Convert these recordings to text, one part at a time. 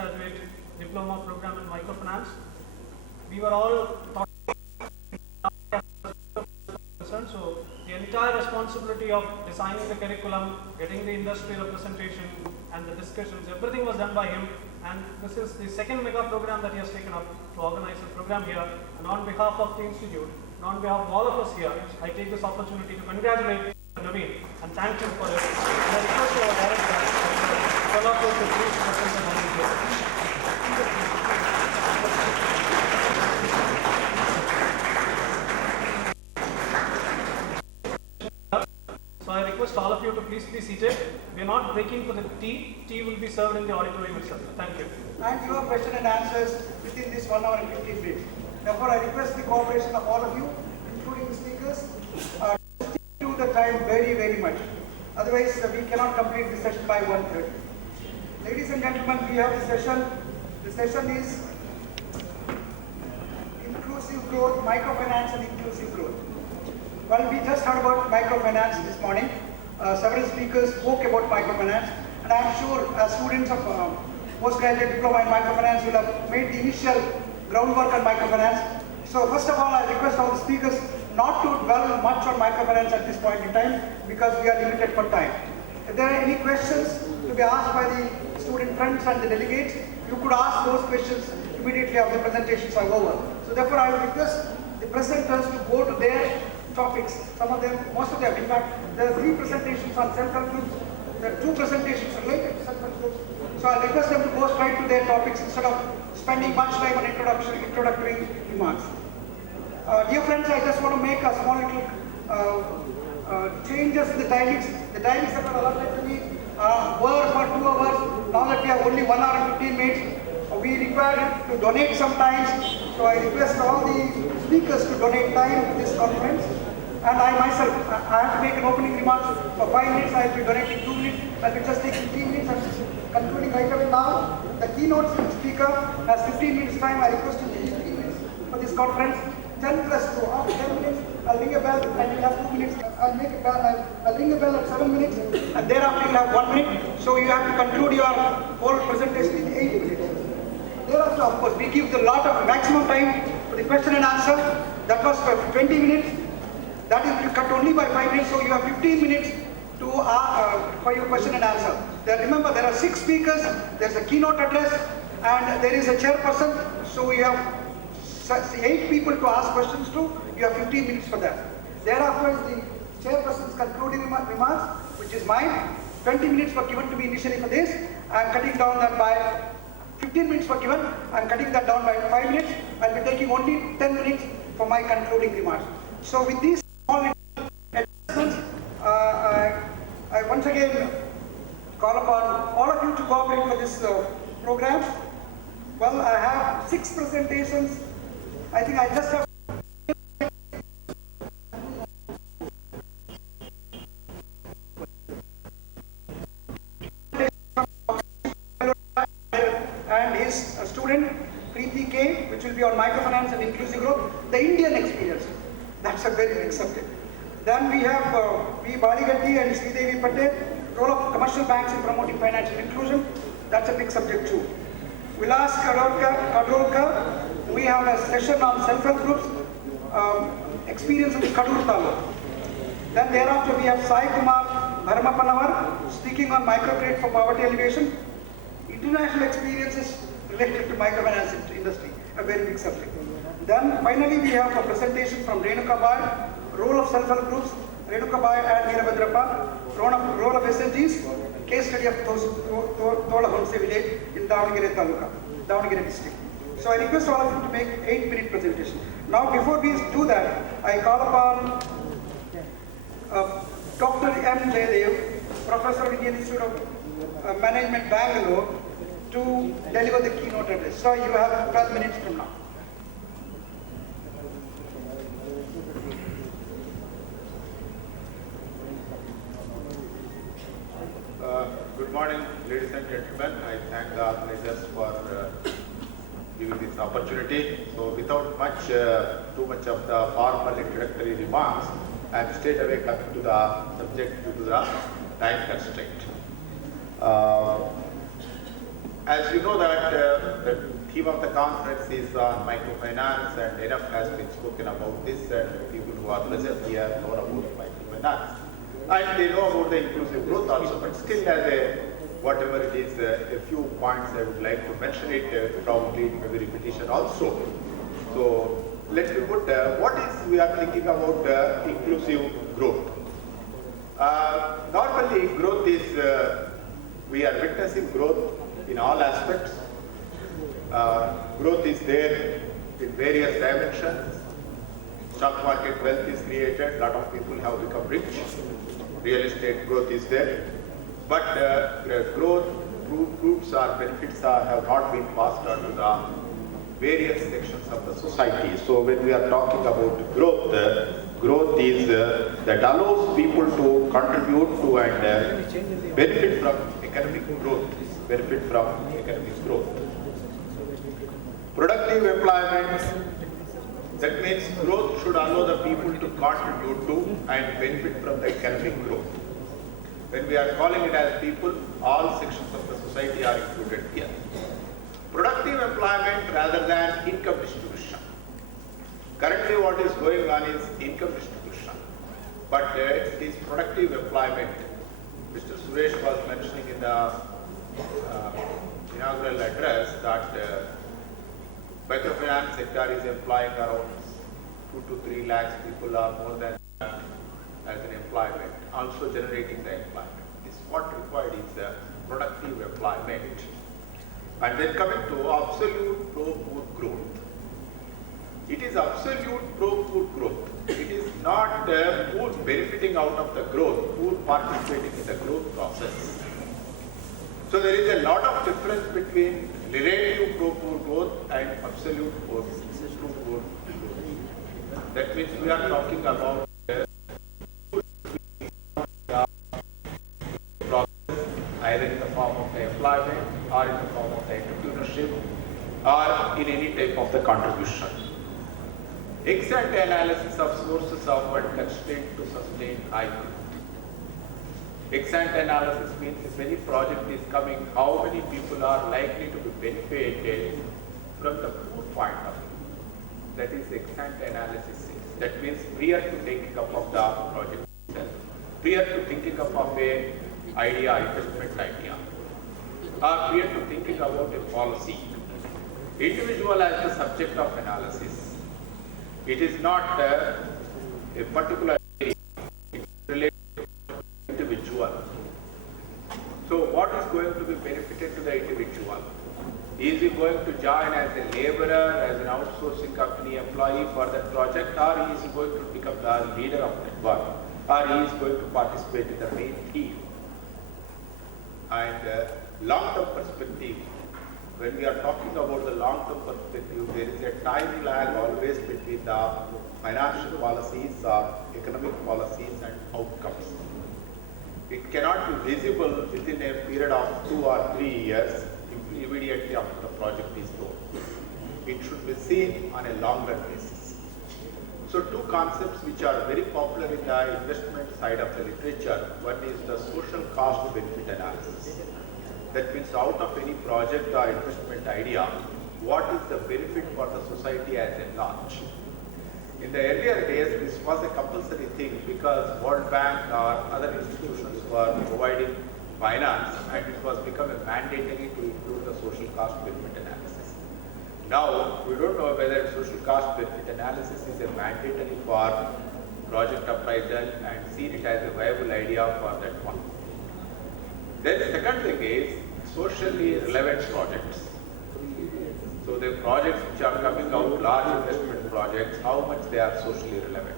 postgraduate diploma program in microfinance. We were all taught, so the entire responsibility of designing the curriculum, getting the industry representation and the discussions, everything was done by him. And this is the second mega program that he has taken up to organize a program here. And on behalf of the institute, and on behalf of all of us here, I take this opportunity to congratulate Naveen and thank him for it. And I request our director, Birla, to please present the money here. So I request all of you to please be seated. We are not breaking for the tea. Tea will be served in the auditorium itself. Thank you. And your question and answers within this 1 hour and 15 minutes. Therefore, I request the cooperation of all of you, including the speakers, to stick to the time very, very much. Otherwise, we cannot complete the session by 1:30. Ladies and gentlemen, we have the session. The session is inclusive growth, microfinance and inclusive growth. Well, we just heard about microfinance this morning. Several speakers spoke about microfinance, and I am sure students of postgraduate diploma in microfinance will have made the initial groundwork on microfinance. So first of all, I request all the speakers not to dwell much on microfinance at this point in time because we are limited for time. If there are any questions to be asked by the student friends and the delegates, you could ask those questions immediately after the presentations are over. So therefore, I would request the presenters to go to their topics. Some of them, most of them, in fact, there are 3 presentations on self-help groups. There are 2 presentations related to self-help groups. So I request them to go straight to their topics instead of spending much time on introductory remarks. Dear friends, I just want to make a small little changes in the timings. The timings that were allotted to me were for 2 hours. Now that we have only 1 hour and 15 minutes, we require to donate some time. So I request all the speakers to donate time to this conference. And I myself, I have to make an opening remark for 5 minutes. I will be donating 2 minutes. I will just take 15 minutes and concluding right away now. The keynote speaker has 15 minutes time. I request him to use 3 minutes for this conference. 10 plus 2. After 10 minutes, I'll ring a bell and we'll have 2 minutes. I'll ring a bell at 7 minutes and thereafter you'll have 1 minute. So you have to conclude your whole presentation in 8 minutes. Thereafter, of course, we give the lot of maximum time for the question and answer. That was for 20 minutes. That is cut only by 5 minutes. So you have 15 minutes to for your question and answer. Remember, there are 6 speakers. There's a keynote address and there is a chairperson. So you have 8 people to ask questions to. You have 15 minutes for that. Thereafter is the chairperson's concluding remarks, which is mine. 20 minutes were given to me initially for this. I am cutting down that by 15 minutes were given. I am cutting that down by 5 minutes. I will be taking only 10 minutes for my concluding remarks. So with these small adjustments, I once again call upon all of you to cooperate for this program. Well, I have 6 presentations. I think I just have and his student Preeti K, which will be on microfinance and inclusive growth, the Indian experience. That's a very big subject. Then we have V. Baligatti and Sridevi Patel, role of commercial banks in promoting financial inclusion. That's a big subject too. Vilas Kadolkar, we have a session on self-help groups, experience of the Kadur Taluk. Then thereafter we have Sai Kumar Bharamapanawar speaking on microcredit for poverty alleviation. International experiences related to microfinance industry, a very big subject. Then finally we have a presentation from Renuka Bai, role of self-help groups, Renuka Bai and Veerabhadrappa, role of SNGs, case study of Thola Homse village in Davangere Taluka, Davangere district. So I request all of you to make 8-minute presentation. Now before we do that, I call upon Dr. M. Jayadev, Professor of Indian Institute of Management, Bangalore, to deliver the keynote address. So you have 12 minutes from now. Good morning, ladies and gentlemen. I thank the organizers for giving this opportunity. So without too much of the formal introductory remarks, I am straight away coming to the subject due to the time constraint. As you know that the theme of the conference is on microfinance, and enough has been spoken about this, and people who are present here know about microfinance. And they know about the inclusive growth also, but still as a, whatever it is, a few points I would like to mention it, probably it may be repetition also. So let me put what is we are thinking about inclusive growth. Normally growth is, we are witnessing growth in all aspects. Growth is there in various dimensions. Stock market wealth is created, a lot of people have become rich. Real estate growth is there. But growth, fruits or benefits have not been passed on to the various sections of the society. So when we are talking about growth, growth is that allows people to contribute to and benefit from economic growth. Productive employment, that means growth should allow the people to contribute to and benefit from the economic growth. When we are calling it as people, all sections of the society are included here. Productive employment rather than income distribution. Currently what is going on is income distribution, but it is productive employment. Mr. Suresh was mentioning in the inaugural address that microfinance sector is employing around 2 to 3 lakhs people or more than as an employment, also generating the employment. This what required is productive employment. And then coming to absolute pro-poor growth. It is absolute pro-poor growth. It is not poor benefiting out of the growth, poor participating in the growth process. So there is a lot of difference between relative pro-poor growth and absolute pro-poor growth. That means we are talking about either in the form of the employment or in the form of the entrepreneurship or in any type of the contribution. Ex-ante analysis of sources of and constraint to sustain high growth. Ex-ante analysis means if any project is coming, how many people are likely to be benefited from the poor point of view. That is ex-ante analysis. That means prior to taking up of the project itself, prior to thinking up of a idea, investment idea, or prior to thinking about a policy. Individual as the subject of analysis. It is not a particular area, it is related to individual. So what is going to be benefited to the individual? Is he going to join as a laborer, as an outsourcing company employee for that project, or is he going to become the leader of that work, or he is going to participate in the main team? And long-term perspective, when we are talking about the long-term perspective, there is a time lag always between the financial policies or economic policies and outcomes. It cannot be visible within a period of 2 or 3 years immediately after the project is done. It should be seen on a longer basis. So two concepts which are very popular in the investment side of the literature. One is the social cost benefit analysis. That means out of any project or investment idea, what is the benefit for the society as a large? In the earlier days, this was a compulsory thing because World Bank or other institutions were providing finance, and it was become a mandatory to include the social cost benefit analysis. Now, we don't know whether social cost benefit analysis is a mandatory for project appraisal and see it as a viable idea for that one. Then the second thing is socially relevant projects. So the projects which are coming out, large investment projects, how much they are socially relevant.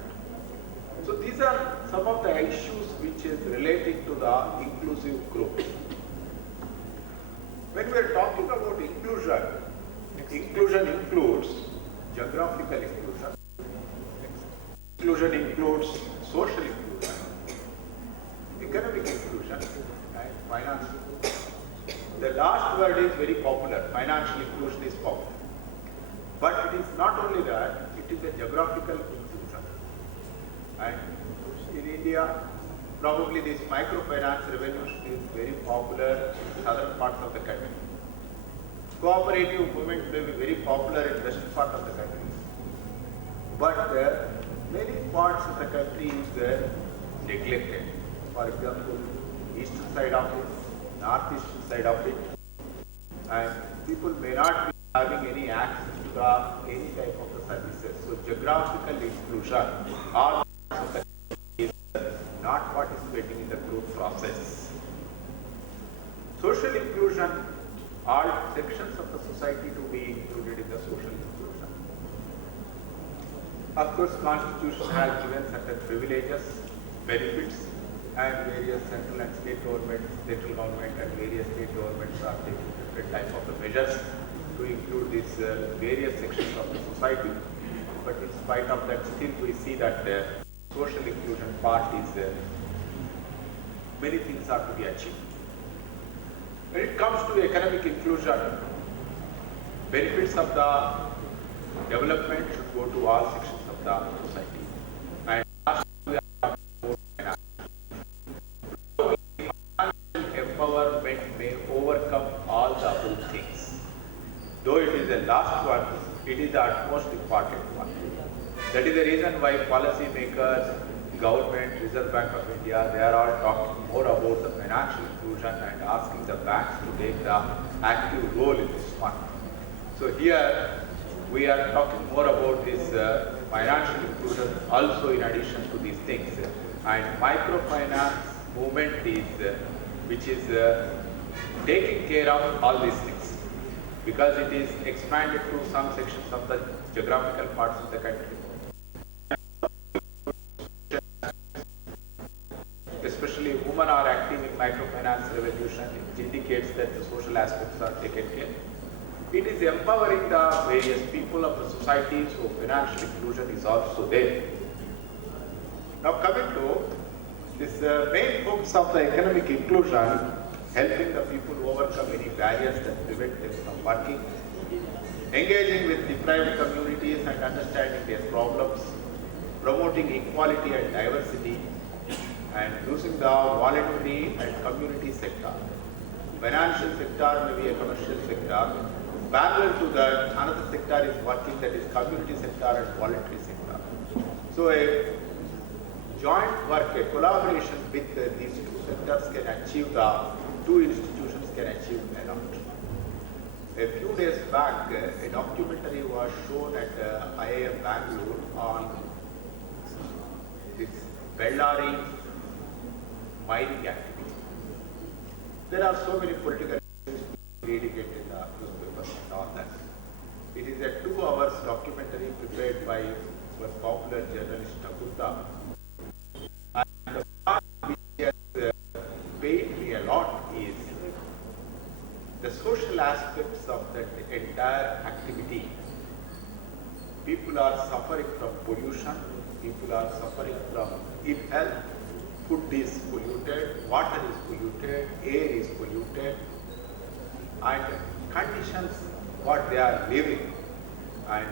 So these are some of the issues which is relating to the inclusive growth. When we are talking about inclusion, inclusion includes geographical inclusion. Inclusion includes social inclusion, economic inclusion, and financial. The last word is very popular. Financial inclusion is popular. But it is not only that, it is a geographical inclusion. And in India, probably this microfinance revolution is very popular in southern parts of the country. Cooperative movement may be very popular in western part of the country, but many parts of the country is neglected. For example, eastern side of it, northeastern side of it, and people may not be having any access to any type of the services. So geographical exclusion, all parts of the country is not participating in the growth process. Social inclusion, all sections of the society to be included in the social inclusion. Of course, Constitution has given certain privileges, benefits, and various central and state governments, central government and various state governments are taking different types of the measures to include these various sections of the society. But in spite of that, still we see that social inclusion part is many things are to be achieved. When it comes to economic inclusion, benefits of the development should go to all sections of the society. And empowerment may overcome all the other things. Though it is the last one, it is the utmost important one. That is the reason why policy makers, government, Reserve Bank of India, they are all talking more about the financial inclusion and asking the banks to take the active role in this one. So here we are talking more about this financial inclusion also in addition to these things. And microfinance movement is which is taking care of all these things because it is expanded to some sections of the geographical parts of the country. Especially women are active in microfinance revolution, it indicates that the social aspects are taken care. It is empowering the various people of the society, so financial inclusion is also there. Now coming to this main focus of the economic inclusion, helping the people overcome any barriers that prevent them from working, engaging with deprived communities and understanding their problems, promoting equality and diversity, and using the voluntary and community sector. Financial sector may be a commercial sector. Parallel to that, another sector is working, that is community sector and voluntary sector. So a joint work, a collaboration with these two sectors can achieve two institutions can achieve a lot. A few days back, a documentary was shown at IIM Bangalore on this Birla mining activity. There are so many political issues reading it in the newspapers and all that. It is a 2 hours documentary prepared by one popular journalist, Tumkur. And the part which has paid me a lot is the social aspects of that entire activity. People are suffering from pollution, people are suffering from ill health, food is polluted, water is polluted, air is polluted, and conditions what they are living, and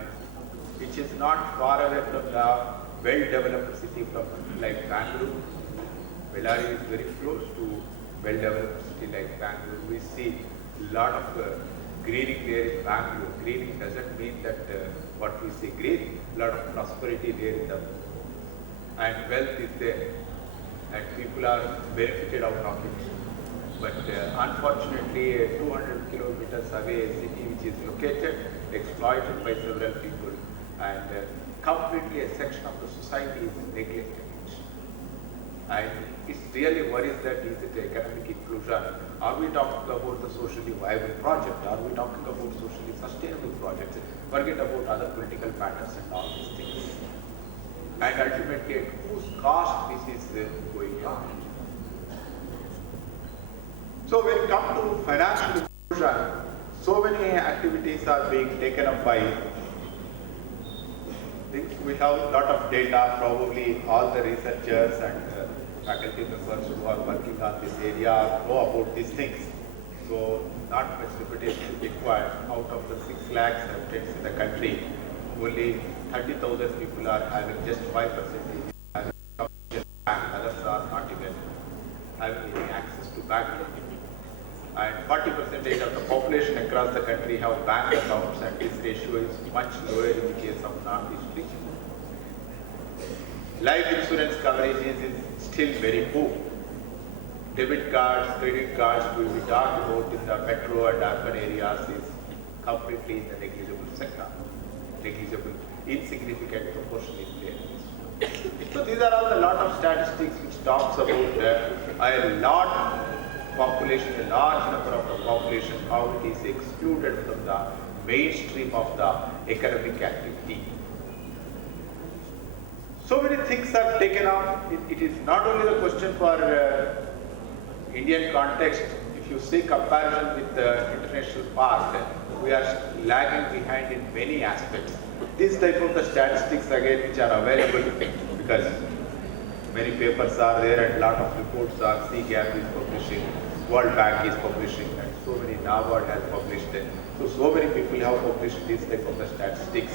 which is not far away from the well-developed city from like Bangalore. Bellary is very close to well-developed city like Bangalore. We see a lot of greening there in Bangalore. Greening doesn't mean that what we see green, a lot of prosperity there in the and wealth is there, and people are benefited out of it. But unfortunately, 200 kilometers away, a city which is located, exploited by several people, and completely a section of the society is neglected. And it really worries that is it economic inclusion? Are we talking about the socially viable project? Are we talking about socially sustainable projects? Forget about other political matters and all these things. And ultimately, at whose cost this is going on? So when it comes to financial inclusion, so many activities are being taken up by things. We have a lot of data, probably all the researchers and faculty members who are working on this area know about these things. So not much repetition is required. Out of the 6 lakhs habitants in the country, only 30,000 people are having just 5% having and others are not even having any access to banking. and 40% of the population across the country have bank accounts, and this ratio is much lower in the case of Northeast region. Life insurance coverage is still very poor. Debit cards, credit cards will be talked about in the metro and urban areas is completely in the negligible sector. Negligible, insignificant proportion is there. So these are all a lot of statistics which talks about a large population, a large number of the population, how it is excluded from the mainstream of the economic activity. So many things are taken up. It is not only the question for Indian context. If you see comparison with the international part, we are lagging behind in many aspects. This type of the statistics again which are available because many papers are there and lot of reports are CGAP is publishing, World Bank is publishing, and so many NABARD has published. So many people have published this type of the statistics.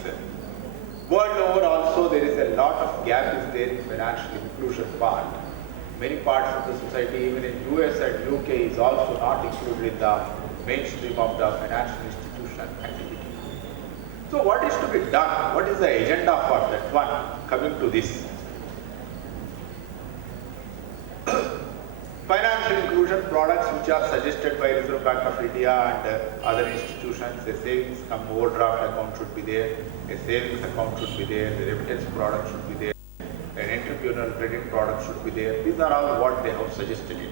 World over also there is a lot of gap is there in financial inclusion part. Many parts of the society, even in US and UK, is also not included in the mainstream of the financial institution activity. So what is to be done? What is the agenda for that one? Coming to this. Financial inclusion products which are suggested by Reserve Bank of India and other institutions, a savings overdraft account should be there, a savings account should be there, the remittance product should be there, an entrepreneurial credit product should be there. These are all what they have suggested it.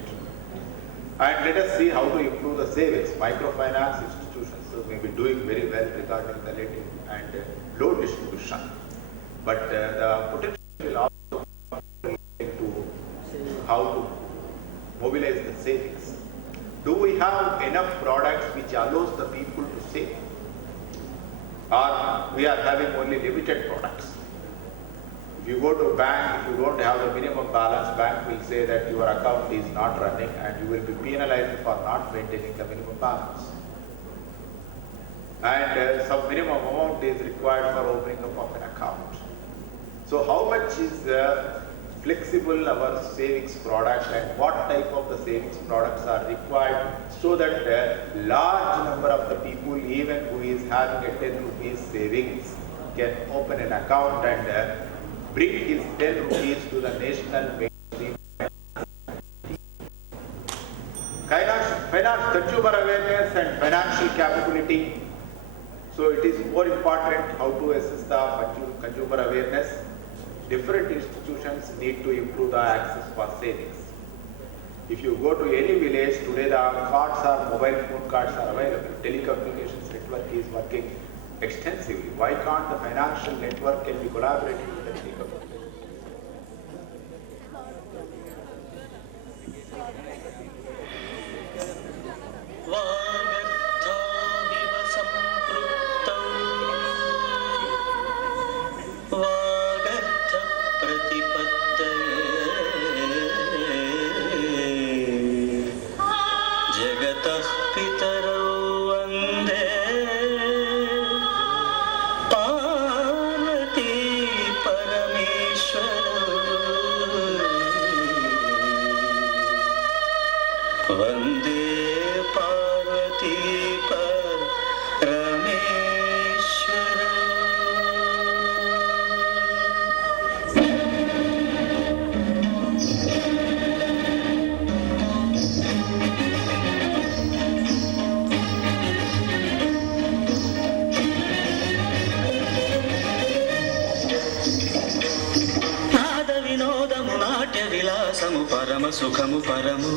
And let us see how to improve the savings. Microfinance institutions may be doing very well regarding the lending and loan distribution. But the potential will also relate to how to mobilize the savings. Do we have enough products which allows the people to save? Or we are having only limited products? If you go to a bank, if you don't have the minimum balance, bank will say that your account is not running and you will be penalized for not maintaining the minimum balance. And some minimum amount is required for opening up of an account. So how much is flexible our savings products and what type of the savings products are required so that a large number of the people, even who is having a 10 rupees savings, can open an account and bring his 10 rupees to the national mainstream. Finance, consumer awareness and financial capability. So it is more important how to assist the consumer awareness. Different institutions need to improve the access for savings. If you go to any village today, the cards are mobile phone cards are available. Telecommunications network is working extensively. Why can't the financial network can be collaborating with the telecommunications? సుఖము పరము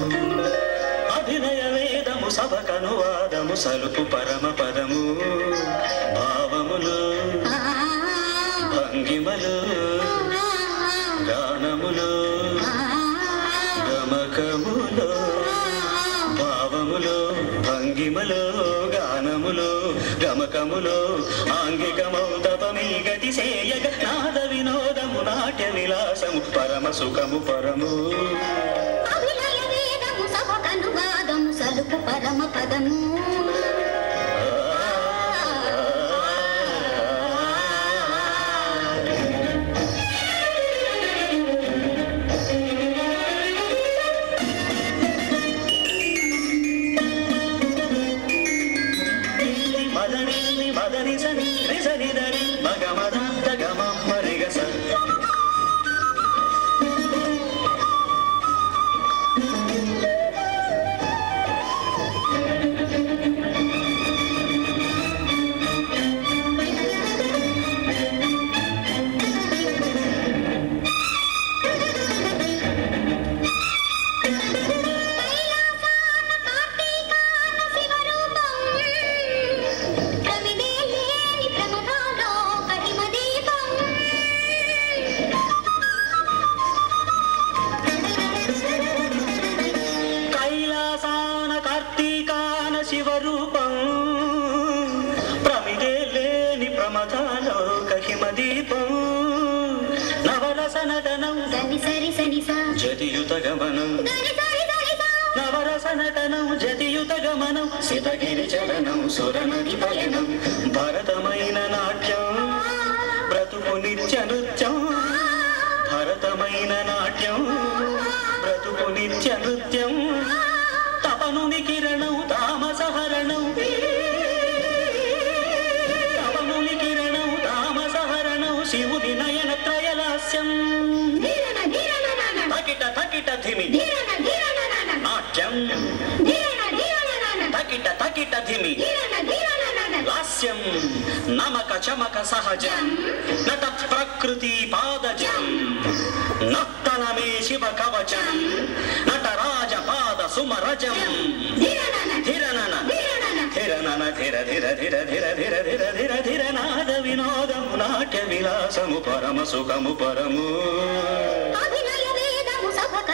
అభినయ వేదము సభకనువాదము సలుపు పరమ పదము భావములు భంగిమలు గానములు గమకములు భావములు భంగిమలు గానములు గమకములు ఆంగికమౌతపమీ గతి సేయగ నాద వినోదము నాట్య విలాసము పరమ సుఖము పరము సలుపు పరమ పదము మదని మదని సని రిసని దని మగమద గమ మరిగస నవరసనటనం జతియుతగమనం సితగిరి చలనం సురనది పయనం భరతమైన నాట్యం బ్రతుకు నిత్య నృత్యం భరతమైన నాట్యం బ్రతుకు నిత్య నృత్యం తపనుని కిరణం తామసహరణం తపనుని కిరణం తామసహరణం శివుని నయన త్రయలాస్యం తకిట తకిట ధిమి నాట్యం తకిట తకిట ధిమి లాస్యం నమక చమక సహజం నట ప్రకృతి పాదజం నత్తనమే శివ కవచం నటరాజ పాద సుమరజం ధిరనన ధిరనన ధిర ధిర ధిర ధిర ధిర ధిర ధిర ధిర నాద వినోదము నాట్య విలాసము పరమ సుఖము పరము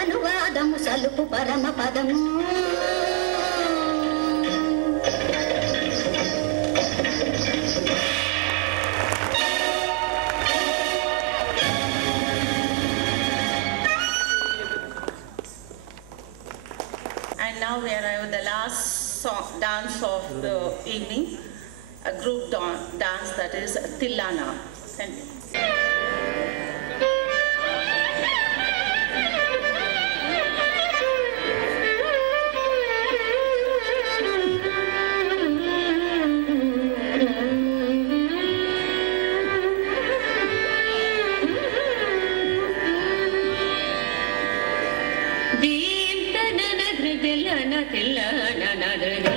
అనువాదము సలుపు పరమ పదము And now we arrive at the last dance of the evening, a group dance that is Tillana. Thank you. na na na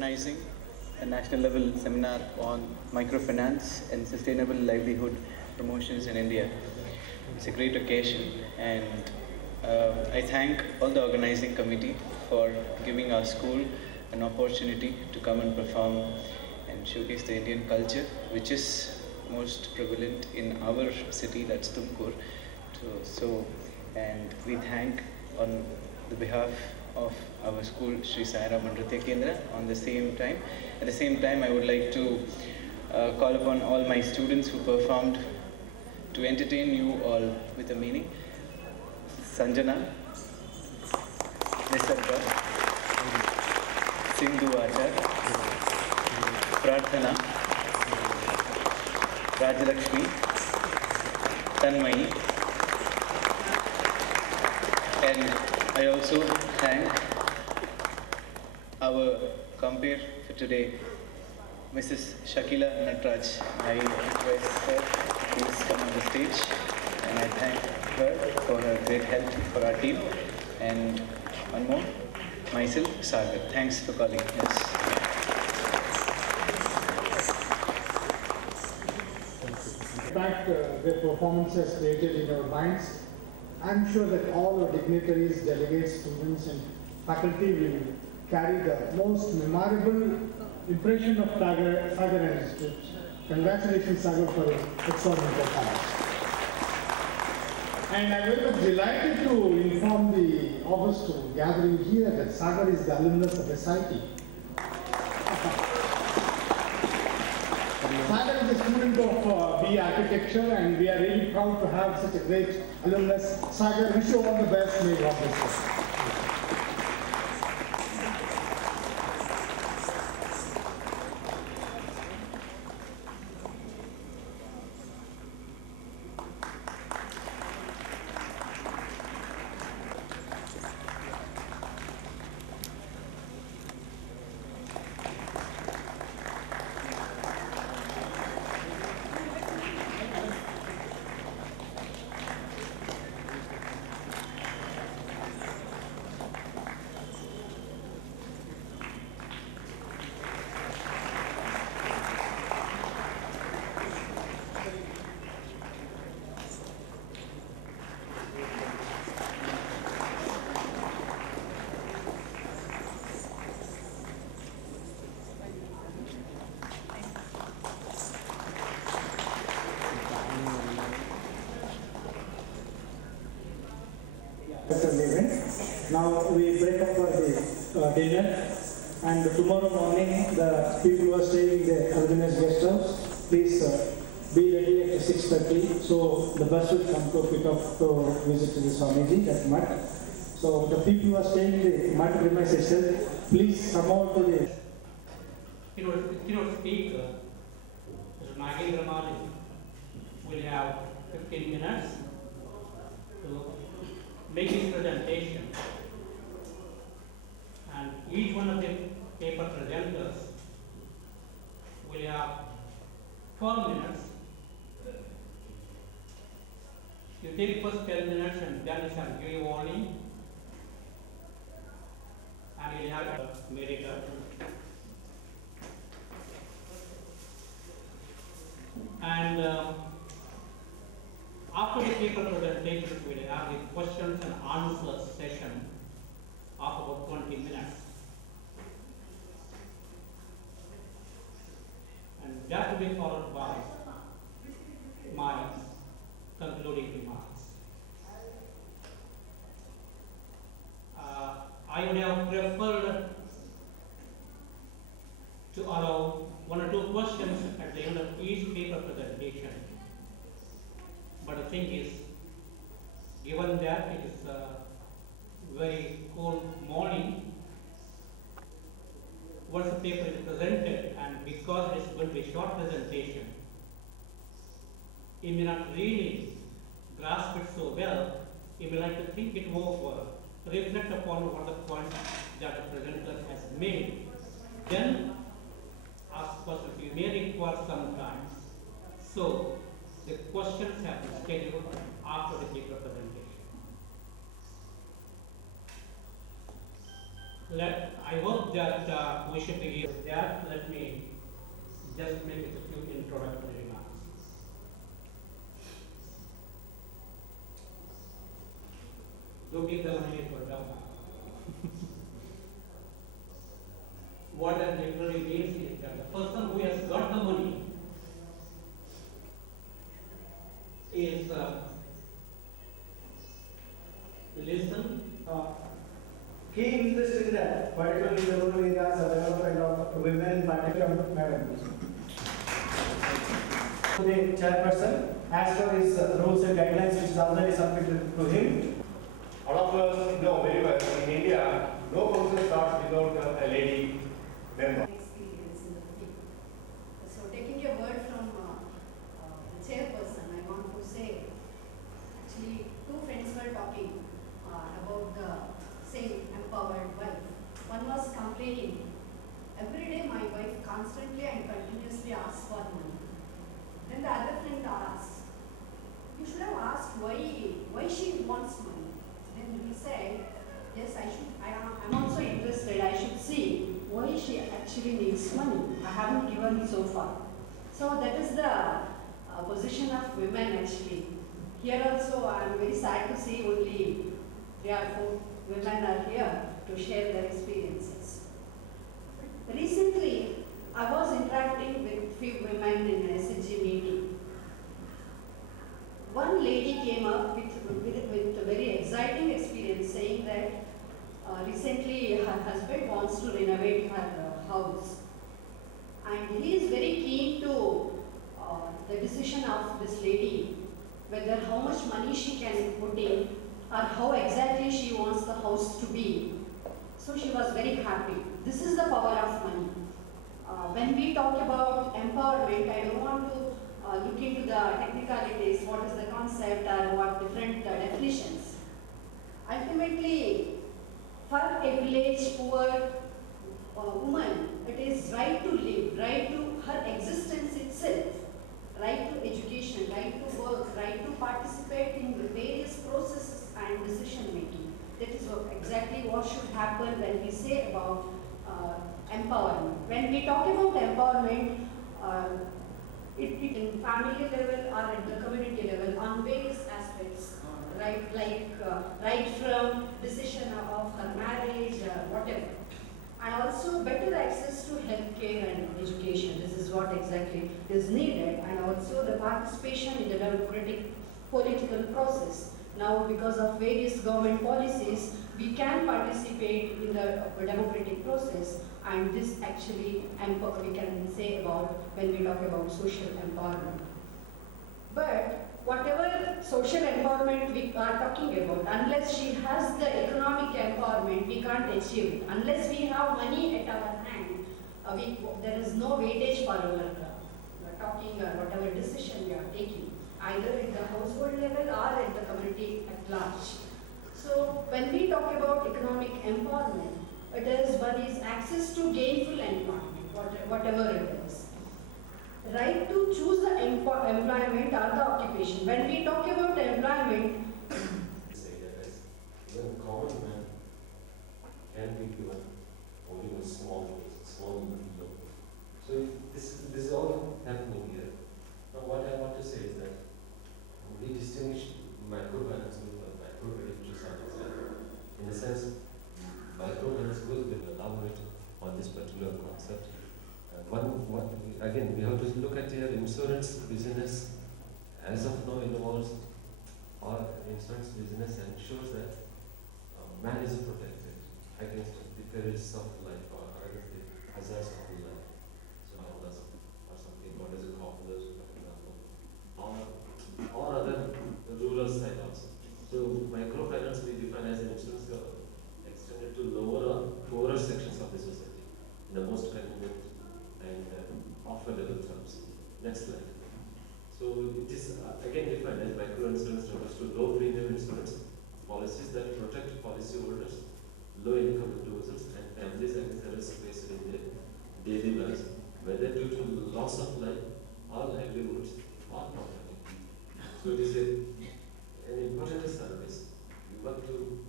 organizing a national level seminar on microfinance and sustainable livelihood promotions in India. It's a great occasion, and I thank all the organizing committee for giving our school an opportunity to come and perform and showcase the Indian culture, which is most prevalent in our city, that's Tumkur. And we thank on the behalf of our school, Sri Sai Ram Nritya Kendra. At the same time, I would like to call upon all my students who performed to entertain you all with a meaning. Sanjana, Nisarga, Sindhu Achar, Prarthana, Rajalakshmi, Tanmay, and I also thank our compere for today, Mrs. Shakila Natraj. I request her to please come on the stage, and I thank her for her great help for our team. And one more, myself, Sagar. Thanks for calling. Yes. In fact, their performances created in our minds. I'm sure that all our dignitaries, delegates, students and faculty will carry the most memorable impression of Sagar Institute. Congratulations, Sagar, for your excellent performance. And I'm very much delighted to inform the August gathering here that Sagar is the alumnus of SIT. Sagar is a student of BE Architecture, and we are really proud to have such a great alumnus. Sagar, wish you all the best. May God bless you. Now we break up for the dinner, and tomorrow morning the people who are staying in the organized guest house, please be ready at 6:30. So the bus will come to pick up to visit the Swamiji at Math. So the people who are staying in the Math premise itself, please come out to the keynote speaker, Mr. Nagendra Mali, will have 15 minutes to make his presentation, and each one of the paper presenters will have 12 minutes. You take first 10 minutes and then you shall give warning, and you have a mediator. And after the paper presentation, we will have the questions and answers session of about 20 minutes. And that will be followed by my concluding remarks. I would have preferred to allow one or two questions at the end of each paper presentation. But the thing is, given that it is a very cold morning, once the paper is presented, and because it is going to be a short presentation, you may not really grasp it so well. You may like to think it over, reflect upon what the points that the presenter has made, then ask questions. You may require some time. So the questions have been scheduled after the paper presentation. I hope that we opportunity is there. Let me just make it a few introductory remarks. Do give the money for them. What that literally means is that the person who has got the money is listen. Key interest in that, particularly the rural areas, development of women in particular, madam. The chairperson, as per his rules and guidelines which is already submitted to him. All of us know very well, in India, no council starts without a lady member. Experience in the field. So taking a word from the chairperson, I want to say, actually two friends were talking about the same empowered wife. One was complaining, every day my wife constantly and continuously asks for money. Then the other friend asked, you should have asked why she wants money. Then he said, yes, I'm also interested, I should see why she actually needs money. I haven't given so far. So that is the position of women actually. Here also I am very sad to see only 3 or 4 women are here to share their experiences. Recently, I was interacting with few women in an SHG meeting. One lady came up with a very exciting experience saying that recently her husband wants to renovate her house. And he is very keen to the decision of this lady, whether how much money she can put in or how exactly she wants the house to be. So she was very happy. This is the power of money. When we talk about empowerment, I don't want to look into the technicalities, what is the concept or what different definitions. Ultimately, for a village poor woman, it is right to live, right to her existence itself, right to education, right to work, right to participate in the various processes and decision making. That is exactly what should happen when we say about empowerment. When we talk about empowerment, it in family level or at the community level on various aspects, right? Like right from decision of her marriage, whatever. And also better access to healthcare and education. This is what exactly is needed. And also the participation in the democratic political process. Now, because of various government policies, we can participate in the democratic process, and this actually we can say about when we talk about social empowerment. But whatever social empowerment we are talking about, unless she has the economic empowerment, we can't achieve it. Unless we have money at our hand, there is no weightage for our talking or whatever decision we are taking, either at the household level or at the community at large. So when we talk about economic empowerment, it is one is access to gainful employment, whatever it is. Right to choose the employment or the occupation. When we talk about employment, say that as even common man can be given only a small loan. So this is all happening here. Now what I want to say is that we distinguish microfinance with microcredit to some extent. In a sense, microfinance will elaborate on this particular concept. Again, we have to look at your insurance business as of now involves, or insurance business ensures that man is protected against the perils of life or against the hazards of life. So or something, what is it called, for example, or other rural side also. So microfinance we define as an insurance extended to poorer sections of the society in the most convenient and affordable terms. Next slide. So it is again defined as micro insurance refers to low premium insurance policies that protect policyholders, low income individuals and families against the risk faced in their daily lives, whether due to loss of life or livelihoods or property. So it is an important service given to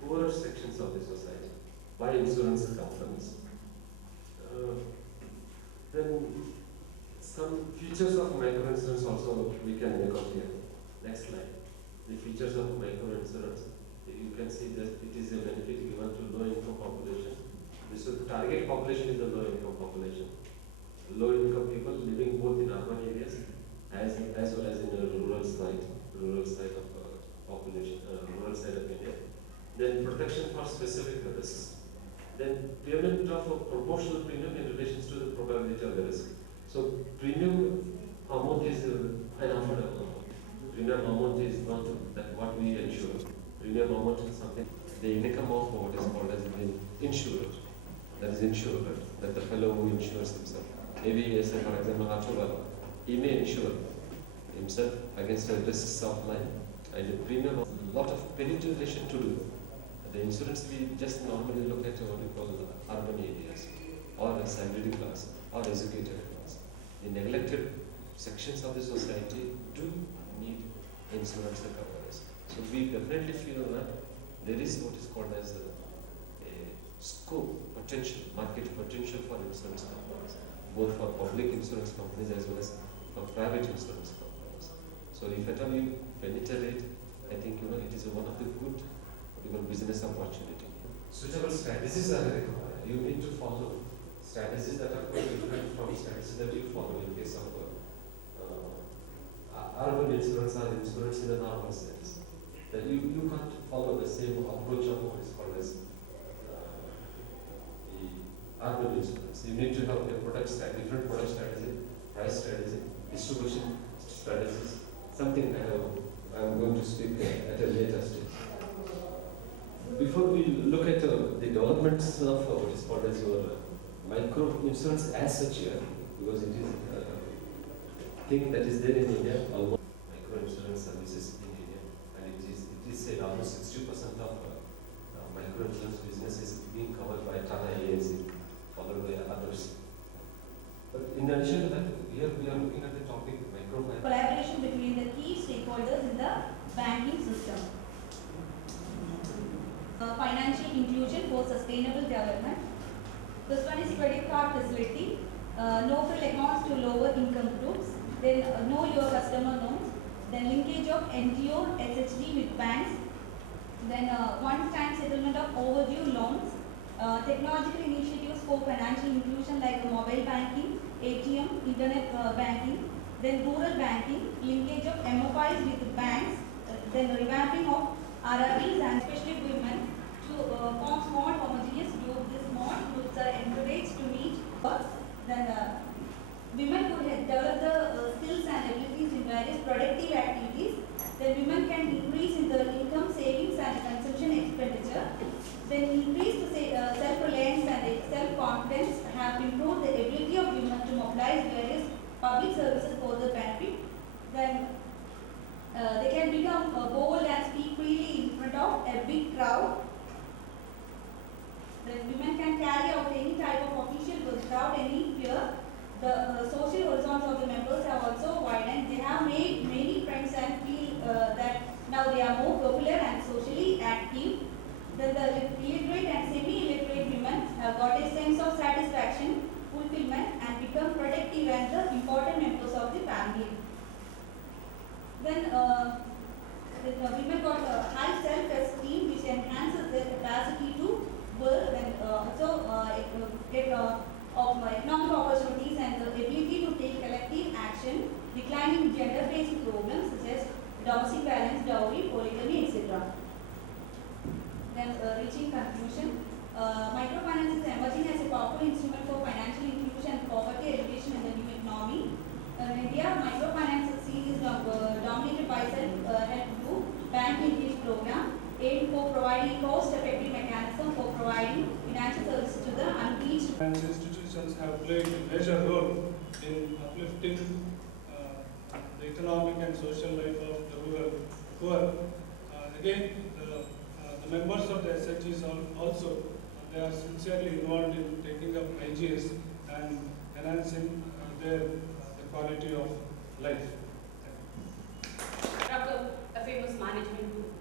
poorer sections of the society by insurance companies. features of micro insurance. You can see that it is a benefit given to low income population. So the target population is the low income population. Low income people living both in urban areas as well as in the rural side of population, rural side of India. Then protection for specific risks. Then payment of a proportional premium in relation to the probability of the risk. So premium amount is an affordable amount. Premium amount is not that what we insure. Premium amount is something, the income of what is called as the insurer. That is insurer, that the fellow who insures himself. Maybe, say for example, Auditorium, he may insure himself against the risks of life, and the premium of a lot of penetration to do. The insurance we just normally look at what we call urban areas, or a salaried class, or educated class. The neglected sections of the society do need insurance coverage. So we definitely feel that there is what is called as a scope, potential, market potential for insurance companies, both for public insurance companies as well as for private insurance companies. So if at all you penetrate, I think it is one of the good business opportunity. Suitable strategies are required. You need to follow strategies that are quite different from strategies that you follow in case of urban insurance or insurance in a normal sense. That you can't follow the same approach of what is called as the urban insurance. You need to have a different product strategy, price strategy, distribution strategies, something I'm going to speak at a later stage. Before we look at the developments of what is called as your micro insurance as such here, because it is a thing that is there in India, almost micro insurance services in India, and it is said almost 60% of micro insurance business is being covered by Tata AIC, followed by others. But in addition to that, here we are looking at the topic microfinance. Collaboration between the key stakeholders in the banking system. Financial inclusion for sustainable development. This one is credit card facility, no frill accounts to lower income groups, then know your customer loans, then linkage of NGO, SHD with banks, then one-time settlement of overdue loans, technological initiatives for financial inclusion like mobile banking, ATM, internet banking, then rural banking, linkage of MFIs with banks, then revamping of RRBs and especially women to form small homogeneous groups. These small groups are encouraged to meet first. Then women could develop the skills and abilities in various productive activities. Then women can increase in the income, savings and consumption expenditure. Then increase the self-reliance and self-confidence have improved the ability of women to mobilize various public services for the benefit. Then they can become bold and speak freely in front of a big crowd. Then women can carry out any type of official work without any fear. The social horizons of the members have also widened. They have made many friends and feel that now they are more popular and socially active. Then the illiterate and semi-illiterate women have got a sense of satisfaction, fulfillment and become productive and the important members of the family. Then women got a high self-esteem which enhances their capacity to work and also get of economic opportunities and the ability to take collective action, declining gender-based problems such as domestic violence, dowry, polygamy, etc. Then reaching conclusion, microfinance is emerging as a powerful instrument for financial inclusion and poverty education in the new economy. In India, microfinance scene is dominated by self-help group bank linkage program aimed for providing cost-effective mechanism for providing financial services to the unreached. Finance institutions have played a major role in uplifting the economic and social life of the rural poor. Again, the members of the SHGs also they are sincerely involved in taking up IGS and enhancing the quality of life. A famous management group.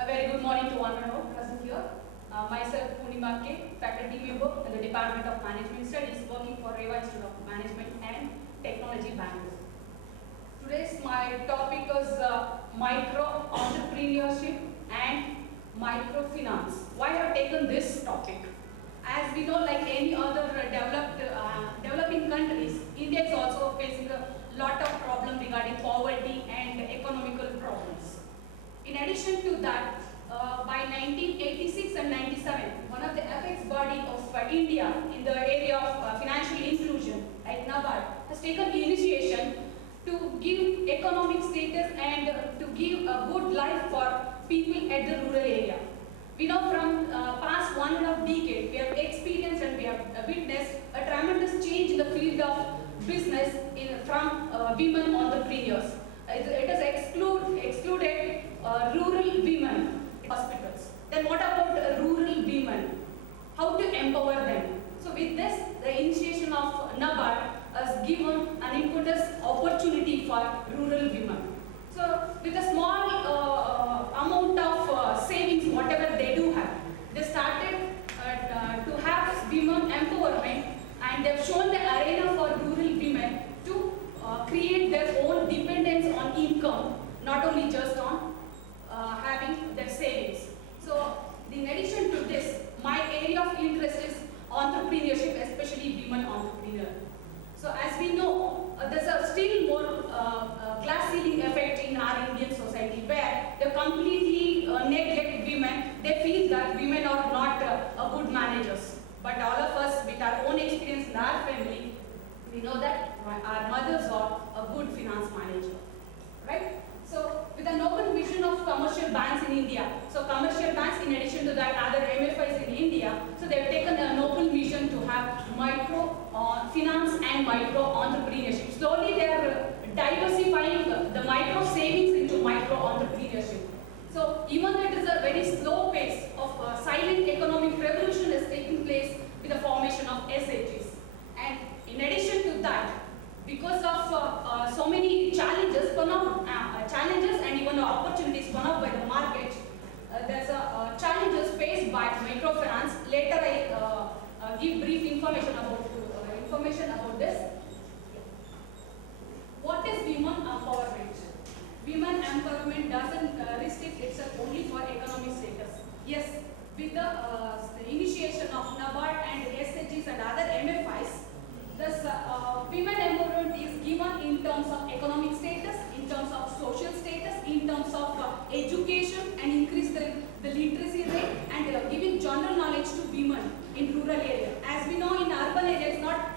A very good morning to one and all present here. Myself, Punima K, faculty member in the Department of Management Studies, working for Reva Institute of Management and Technology, Bangalore. Today's my topic is micro entrepreneurship and microfinance. Why I have taken this topic? As we know, like any other developing countries, India is also facing a lot of problems regarding poverty and economical problems. In addition to that, by 1986 and 97, one of the apex body of India in the area of financial inclusion, like NABARD, has taken the initiation to give economic status and to give a good life for people at the rural area. We know from past 1.5 decades, we have experienced and we have witnessed a tremendous change in the field of business from women entrepreneurs. It has excluded rural women hospitals. Then what about rural women? How to empower them? So with this, the initiation of NABARD has given an impetus opportunity for rural women. So with a small amount of savings, whatever they do have, they started to have women empowerment, and they've shown the arena for rural women to create their own dependence on income, not only just on having their savings. So in addition to this, my area of interest is entrepreneurship, especially women entrepreneurs. So as we know, there's a still more glass ceiling effect in our Indian society where they completely neglect women. They feel that women are not good managers. But all of us, with our own experience in our family, we know that our mothers are a good finance manager, right? So with a noble vision of commercial banks in India, so commercial banks in addition to that other MFIs in India, so they've taken a noble vision to have micro finance and micro entrepreneurship. Slowly they are diversifying the micro savings into micro entrepreneurship. So even though it is a very slow pace of silent economic revolution is taking place with the formation of SHGs. And in addition to that, because of so many challenges and even opportunities spun up by the market, there's challenges faced by microfinance. Later I give brief information about this. What is women empowerment? Women empowerment doesn't restrict itself only for economic status. Yes, with the initiation of NABARD and SHGs and other MFIs, this women empowerment is given in terms of economic status, in terms of social status, in terms of education, and increase the literacy rate, and giving general knowledge to women in rural areas. As we know, in urban areas, it's not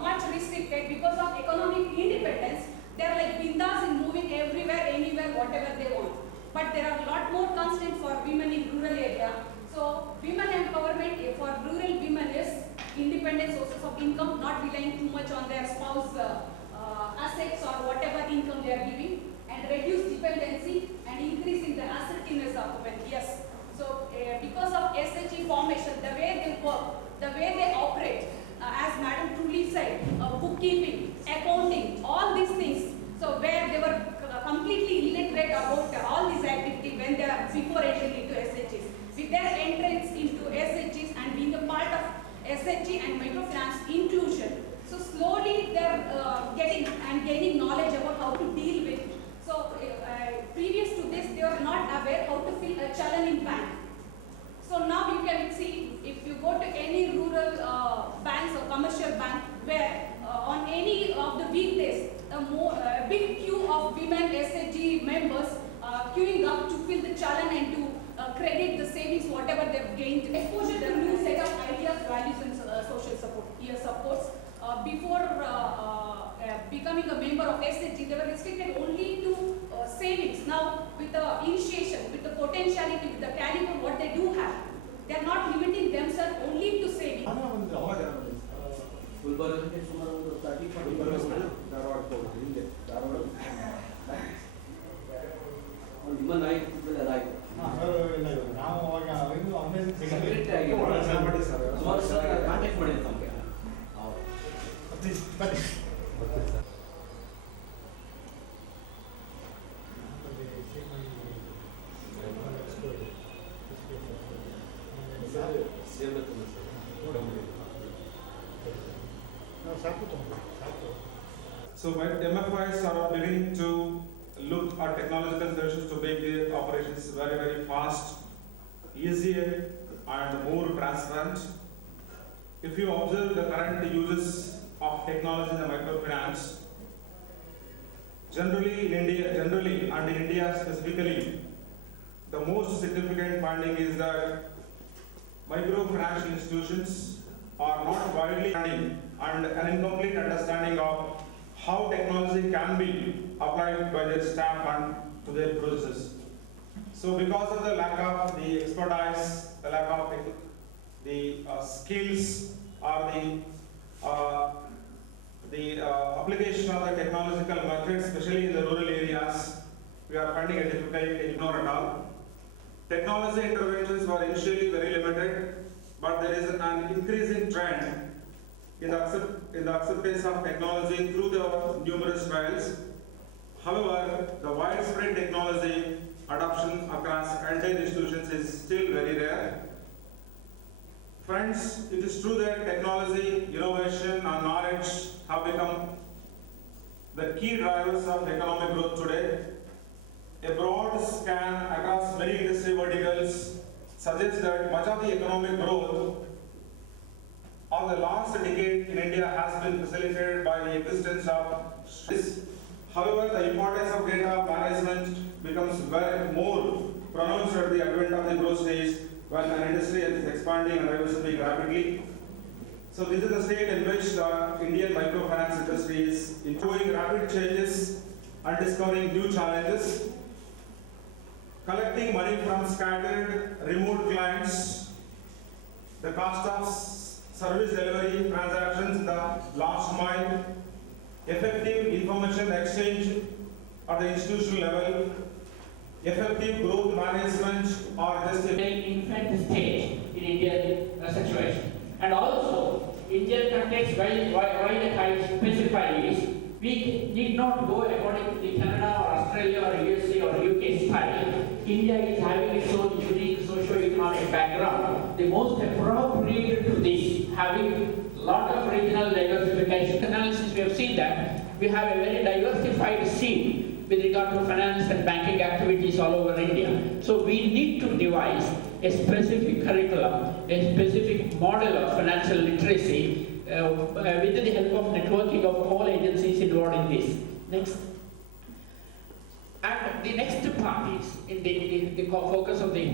much restricted because of economic independence. They're like bindas in moving everywhere, anywhere, whatever they want. But there are a lot more constraints for women in rural area. So women empowerment for rural women is independent sources of income, not relying too much on their spouse assets or whatever income they are giving, and reduce dependency and increasing the assertiveness of women. Yes. So because of SHG formation, the way they work, the way they operate, as Madam truly said, bookkeeping, accounting, all these things. So where they were completely illiterate about all these activities when they are before entering into SHGs. With their entrance into SHGs and being a part of SHG and microfinance inclusion, so slowly they are getting and gaining knowledge about how to deal with. So previous to this, they were not aware how to fill a challan in bank. So now you can see, if you go to any rural banks or commercial bank, where on any of the weekdays, a big queue of women SHG members queuing up to fill the challan and to credit the savings, whatever they've gained. Exposure to new set of ideas, values, and social support. Here supports. Before becoming a member of SHG, they were restricted only to savings. Now, with the initiation, with the potentiality, with the caliber, what they do have, they are not limiting themselves only to savings. So when MFIs are beginning to look or technological solutions to make their operations very, very fast, easier, and more transparent. If you observe the current uses of technology in the microfinance, generally and in India specifically, the most significant finding is that microfinancial institutions are not widely understanding and an incomplete understanding of how technology can be applied by their staff and to their processes. So because of the lack of the expertise, the lack of the skills or the application of the technological methods, especially in the rural areas, we are finding it difficult to ignore at all. Technology interventions were initially very limited, but there is an increasing trend in the acceptance of technology through the numerous trials. However, the widespread technology adoption across entire institutions is still very rare. Friends, it is true that technology, innovation, and knowledge have become the key drivers of economic growth today. A broad scan across many industry verticals suggests that much of the economic growth of the last decade in India has been facilitated by the existence of this. However, the importance of data management becomes very more pronounced at the advent of the growth stage when an industry is expanding and diversifying rapidly. So this is the state in which the Indian microfinance industry is undergoing rapid changes and discovering new challenges. Collecting money from scattered, remote clients, the cost of service delivery transactions in the last mile, effective information exchange at the institutional level, effective growth management are just an infant stage in Indian situation. And also, Indian context, while I specify is, we need not go according to the Canada or Australia or USA or UK style. India is having its own unique socio-economic background. The most appropriate to this, having a lot of regional diversification analysis, we have seen that we have a very diversified scene with regard to finance and banking activities all over India. So we need to devise a specific curriculum, a specific model of financial literacy with the help of networking of all agencies involved in this. Next. And the next part is, in the focus of the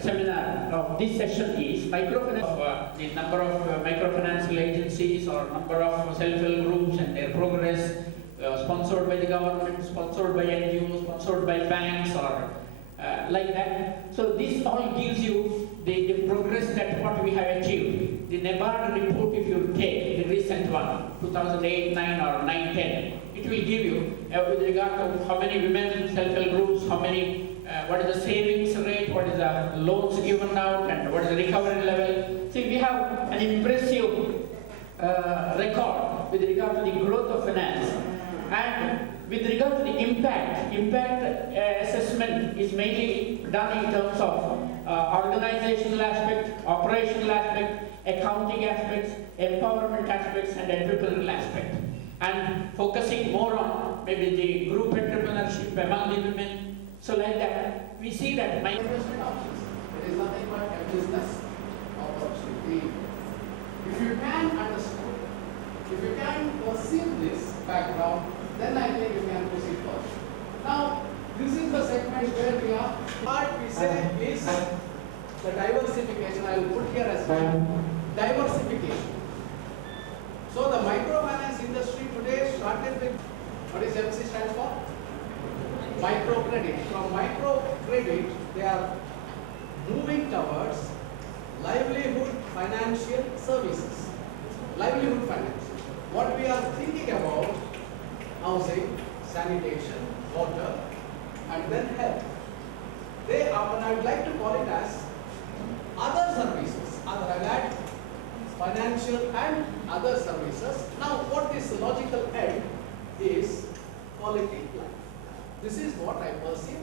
seminar of this session is microfinance, the number of microfinancial agencies or number of self-help groups and their progress, sponsored by the government, sponsored by NGOs, sponsored by banks or like that. So this all gives you the progress that what we have achieved. The NEBARD report, if you take the recent one, 2008, 9 or 9, 10, it will give you with regard to how many women self-help groups, how many, what is the savings rate, what is the loans given out, and what is the recovery level. See, we have an impressive record with regard to the growth of finance. And with regard to the impact assessment is mainly done in terms of organizational aspect, operational aspect, accounting aspects, empowerment aspects, and entrepreneurial aspect. And focusing more on maybe the group entrepreneurship among the women. So like that, we see that investment options. It is nothing but a business opportunity. If you can understand, if you can perceive this background, then I think you can proceed further. Now, this is the segment where we are. What we say is the diversification. I will put here as diversification. So the microfinance industry today started with, what is MC stand for? Microcredit. From microcredit, they are moving towards livelihood financial services. Livelihood finance. What we are thinking about, housing, sanitation, water, and then health. They are, and I would like to call it as other services, other allied, financial and other services. Now, what is the logical end is quality life. This is what I perceive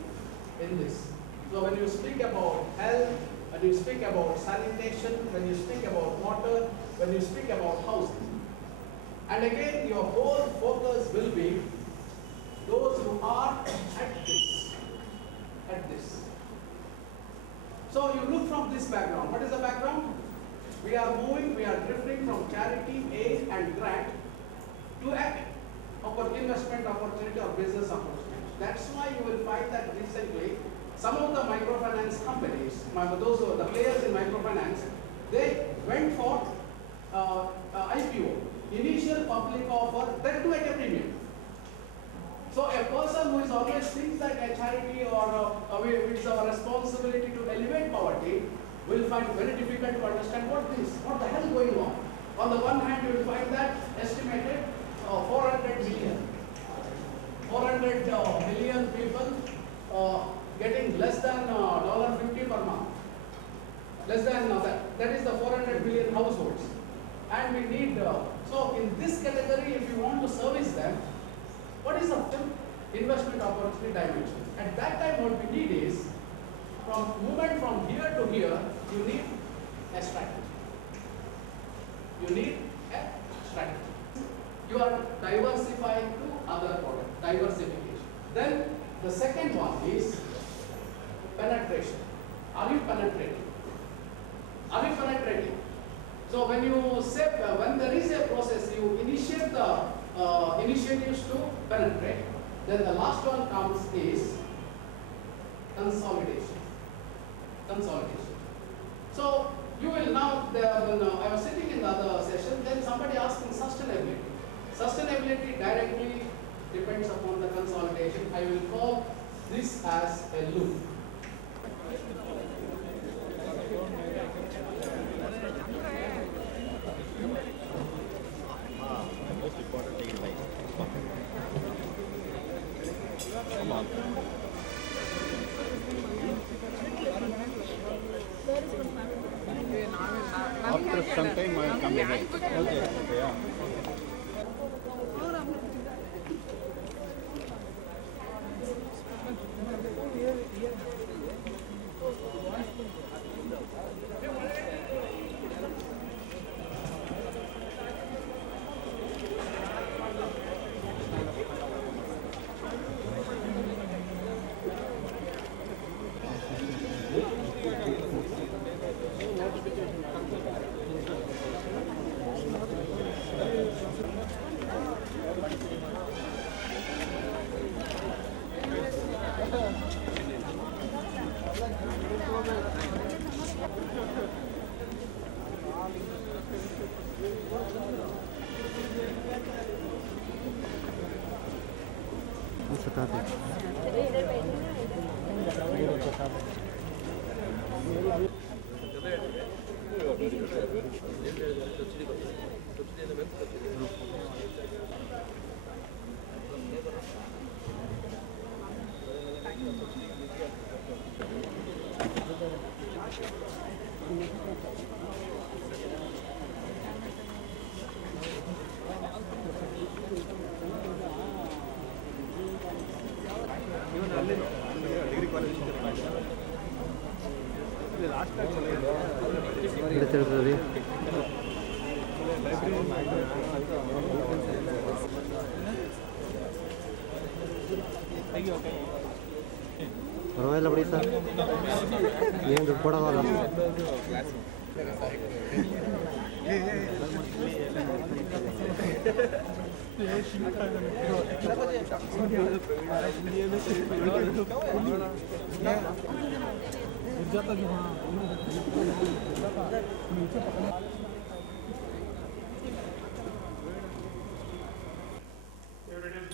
in this. So when you speak about health, when you speak about sanitation, when you speak about water, when you speak about housing, and again your whole focus will be those those who are at this. At this. So you look from this background. What is the background? We are drifting from charity, aid and grant to investment opportunity or business opportunity. That's why you will find that recently some of the microfinance companies, those who are the players in microfinance, they went for IPO, initial public offer, then to at a premium. So a person who is always thinks like a charity or it is our responsibility to elevate poverty will find very difficult to understand what the hell is going on. On the one hand, you will find that estimated 400 million people getting less than $50 per month. Less than that. That is the 400 million households. And we need, so in this category, if you want to service them, what is the investment opportunity dimension? At that time, what we need is, from movement from here to here, you need a strategy. You need a strategy. You are diversifying to other products, diversification. Then the second one is penetration. Are you penetrating? Are you penetrating? So when you say, when there is a process, you initiate the initiatives to penetrate. Then the last one comes is consolidation. Consolidation. So you will now, when I was sitting in the other session, then somebody asked me sustainability. Sustainability directly depends upon the consolidation. I will call this as a loop. After some time I will come again. Okay. Yeah. ಪರವಾಗಿಲ್ಲ ಬಿಡಿ sir, ಏನು ದುಡ್ಡು ಕೊಡೋಲ್ಲ.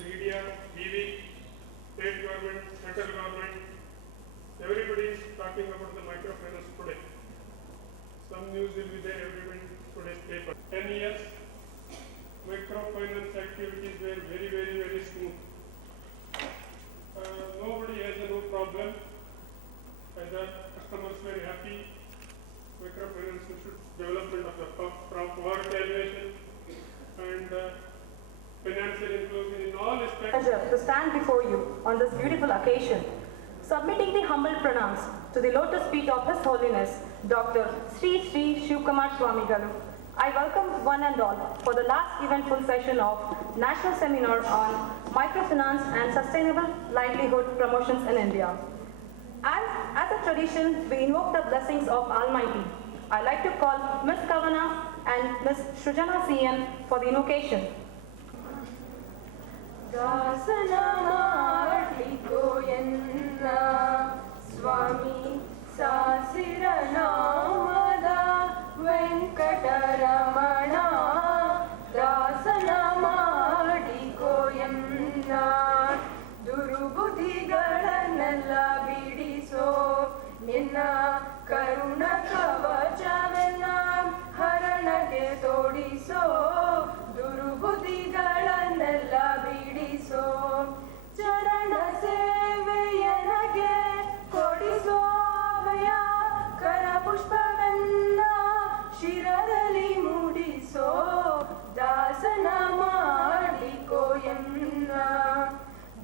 Media, TV, state government, central government, everybody is talking about the microfinance today. Some news will be there every today's paper. 10 years, microfinance activities were very, very, very smooth. Nobody has no problem. The customers were happy. Microfinance development of the poverty elevation and financial inclusion in all aspects. Pleasure to stand before you on this beautiful occasion, submitting the humble pranams to the lotus feet of His Holiness Dr. Sri Sri Shivkumar Swami Garu, I welcome one and all for the last eventful session of National Seminar on Microfinance and Sustainable Livelihood Promotions in India. As a tradition, we invoke the blessings of Almighty. I'd like to call Ms. Kavana and Ms. Shrujana CN for the invocation. Swami Sasiranamada Venkataramana Dasanamadigoyanna Durubudhigalanella bidiso Ninna Karuna Kavachavenna Haranage todiso Durubudhigalanella bidiso Charana seveyanage kodiso ಭಯ ಕರ ಪುಷ್ಪವನ್ನ ಶಿರದಲ್ಲಿ ಮೂಡಿಸೋ ದಾಸನ ಮಾಡಿಕೋ ಎನ್ನ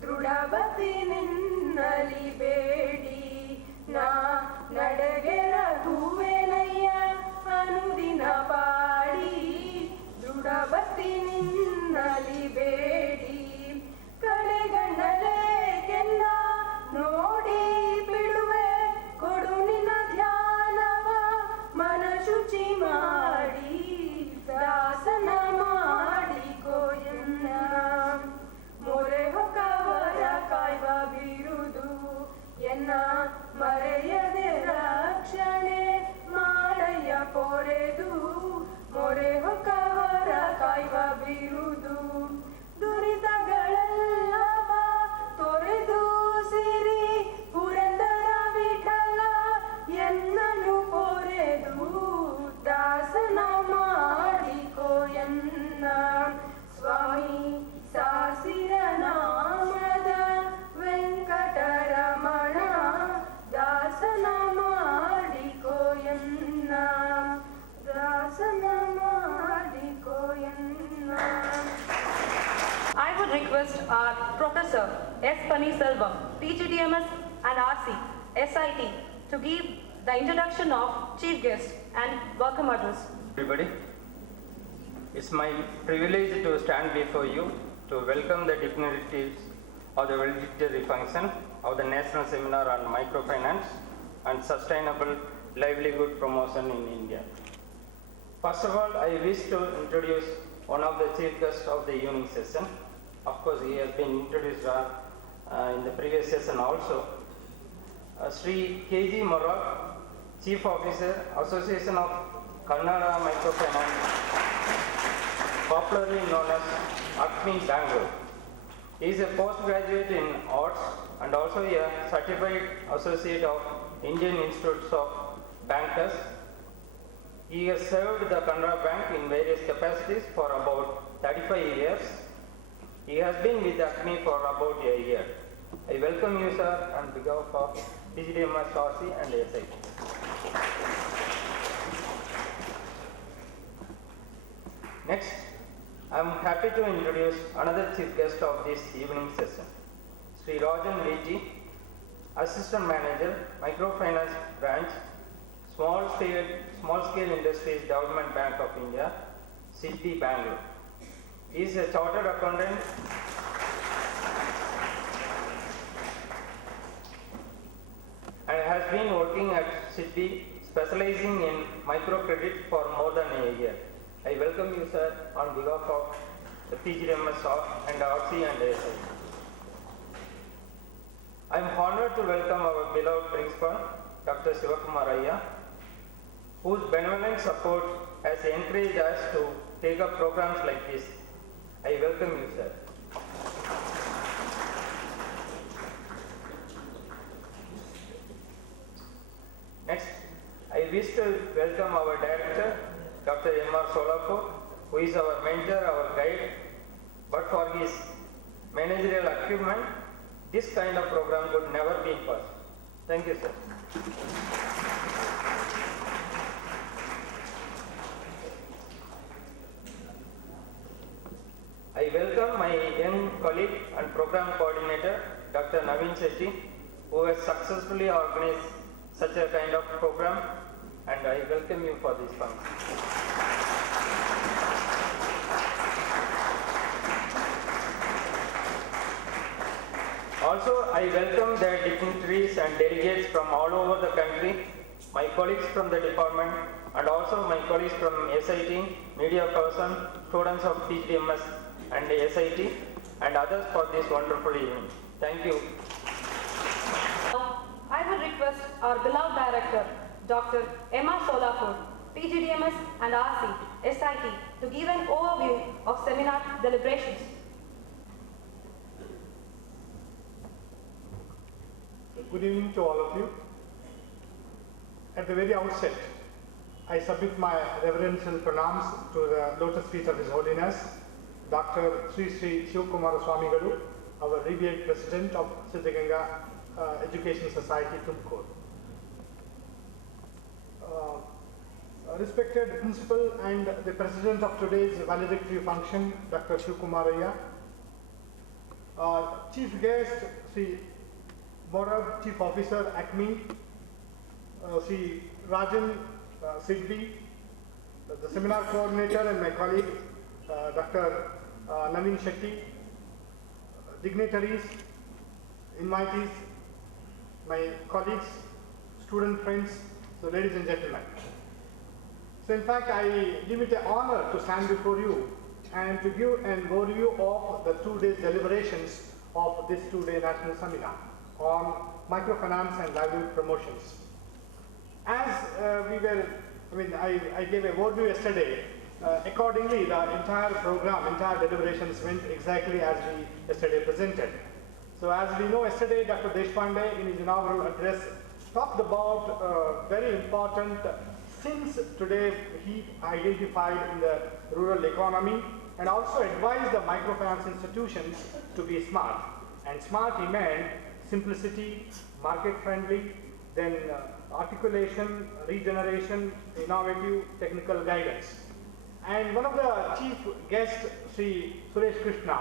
ದೃಢಭಕ್ತಿ ನಿನ್ನಲಿ ಬೇಡಿ ನಾ ನಡೆಗೆ ರಘುವೆನಯ್ಯ ಅನುದಿನ ಪಾಡಿ ದೃಢಭಕ್ತಿ ನಿನ್ನಲಿ ಬೇಡಿ ಕಡೆಗಣ್ಣಲೇ ಕೆನ್ನ ನೋಡಿ ಬಿಡುವೆ ಕೊಡು ನಿನ್ನ ಧ್ಯಾನವ ಮನ ಶುಚಿ ಮಾಡಿ ದಾಸನ ಮಾಡಿಕೋ ಎನ್ನ ಮೊರೆ ಹೊಕ್ಕವರ ಕಾಯ್ವ ಬಿರುದು ಎನ್ನ ಮರೆಯದೆ ರಕ್ಷಣೆ ಮಾಡಯ್ಯ ಪೊರೆದು ಮೊರೆ ಹೊಕ್ಕವರ ಕಾಯ್ವ ಬಿರುದು ದುರಿತಗಳೆಲ್ಲವ ತೊರೆದು ಸಿರಿ ಪುರಂದರ ವಿಠಲ ಎನ್ನನು ಪೊರೆದು ದಾಸನ ಮಾಡಿಕೋ ಎನ್ನ ಸ್ವಾಮಿ ಸಾಸಿರನಾಮದ ವೆಂಕಟರಮಣ ದಾಸನ ಮಾಡಿಕೋ ಎನ್ನ ದಾಸನ ಮಾಡಿಕೋ ಎನ್ನ. I would request our Professor S. Panneerselvam, PGDMS and RC, SIT, to give the introduction of Chief Guest and welcome address. Everybody, it's my privilege to stand before you to welcome the dignitaries of the valedictory function of the National Seminar on Microfinance and Sustainable Livelihood Promotion in India. First of all, I wish to introduce one of the chief guests of the evening session. Of course, he has been introduced in the previous session also. Sri K.G. Morak, Chief Officer, Association of Karnataka Microfinance, popularly known as ACME Bangalore. He is a postgraduate in arts and also a certified associate of Indian Institutes of Bankers. He has served the Canara Bank in various capacities for about 35 years. He has been with ACME for about a year. I welcome you, sir, on behalf of PGDMS, RC and SIT. Next, I am happy to introduce another chief guest of this evening session, Sri Rajan VT, Assistant Manager, Microfinance Branch, Small Scale Industries Development Bank of India, City, Bangalore. He is a chartered accountant and has been working at City, specializing in microcredit for more than a year. I welcome you, sir, on behalf of the PGDMS and RC and SI. I am honored to welcome our beloved principal, Dr. Sivakumar Ayya, whose benevolent support has encouraged us to take up programs like this. I welcome you, sir. Next, I wish to welcome our director, Dr. M.R. Solapur, who is our mentor, our guide, but for his managerial acumen, this kind of program could never be possible. Thank you, sir. I welcome my young colleague and program coordinator, Dr. Naveen Shetty, who has successfully organized such a kind of program, and I welcome you for this function. also, I welcome the dignitaries and delegates from all over the country, my colleagues from the department, and also my colleagues from SIT, media person, students of PGDMS and SIT, and others for this wonderful evening. Thank you. I would request our beloved director, Dr. Emma Solapur, PGDMS and RC, SIT, to give an overview of seminar deliberations. Good evening to all of you. At the very outset, I submit my reverential pranams to the lotus feet of His Holiness, Dr. Sri Shivkumara Swamigalu, our revered President of Siddhaganga Education Society, Tumkur. Respected Principal and the President of today's valedictory function, Dr. Shivkumaraya, Chief Guest, Sri Morab, Chief Officer, ACME, Sri Rajan Sidbi, the Seminar Coordinator and my colleague, Dr. Naveen Shetty, dignitaries, invitees, my colleagues, student friends, so ladies and gentlemen. So in fact, I deem it an honor to stand before you and to give an overview of the 2 days deliberations of this 2-day national seminar on microfinance and livelihood promotions. As I gave a overview yesterday. Accordingly, the entire program, entire deliberations went exactly as we yesterday presented. So as we know, yesterday Dr. Deshpande in his inaugural address talked about very important sins today he identified in the rural economy, and also advised the microfinance institutions to be smart. And smart he meant simplicity, market friendly, then articulation, regeneration, innovative technical guidance. And one of the chief guests, Sri Suresh Krishna,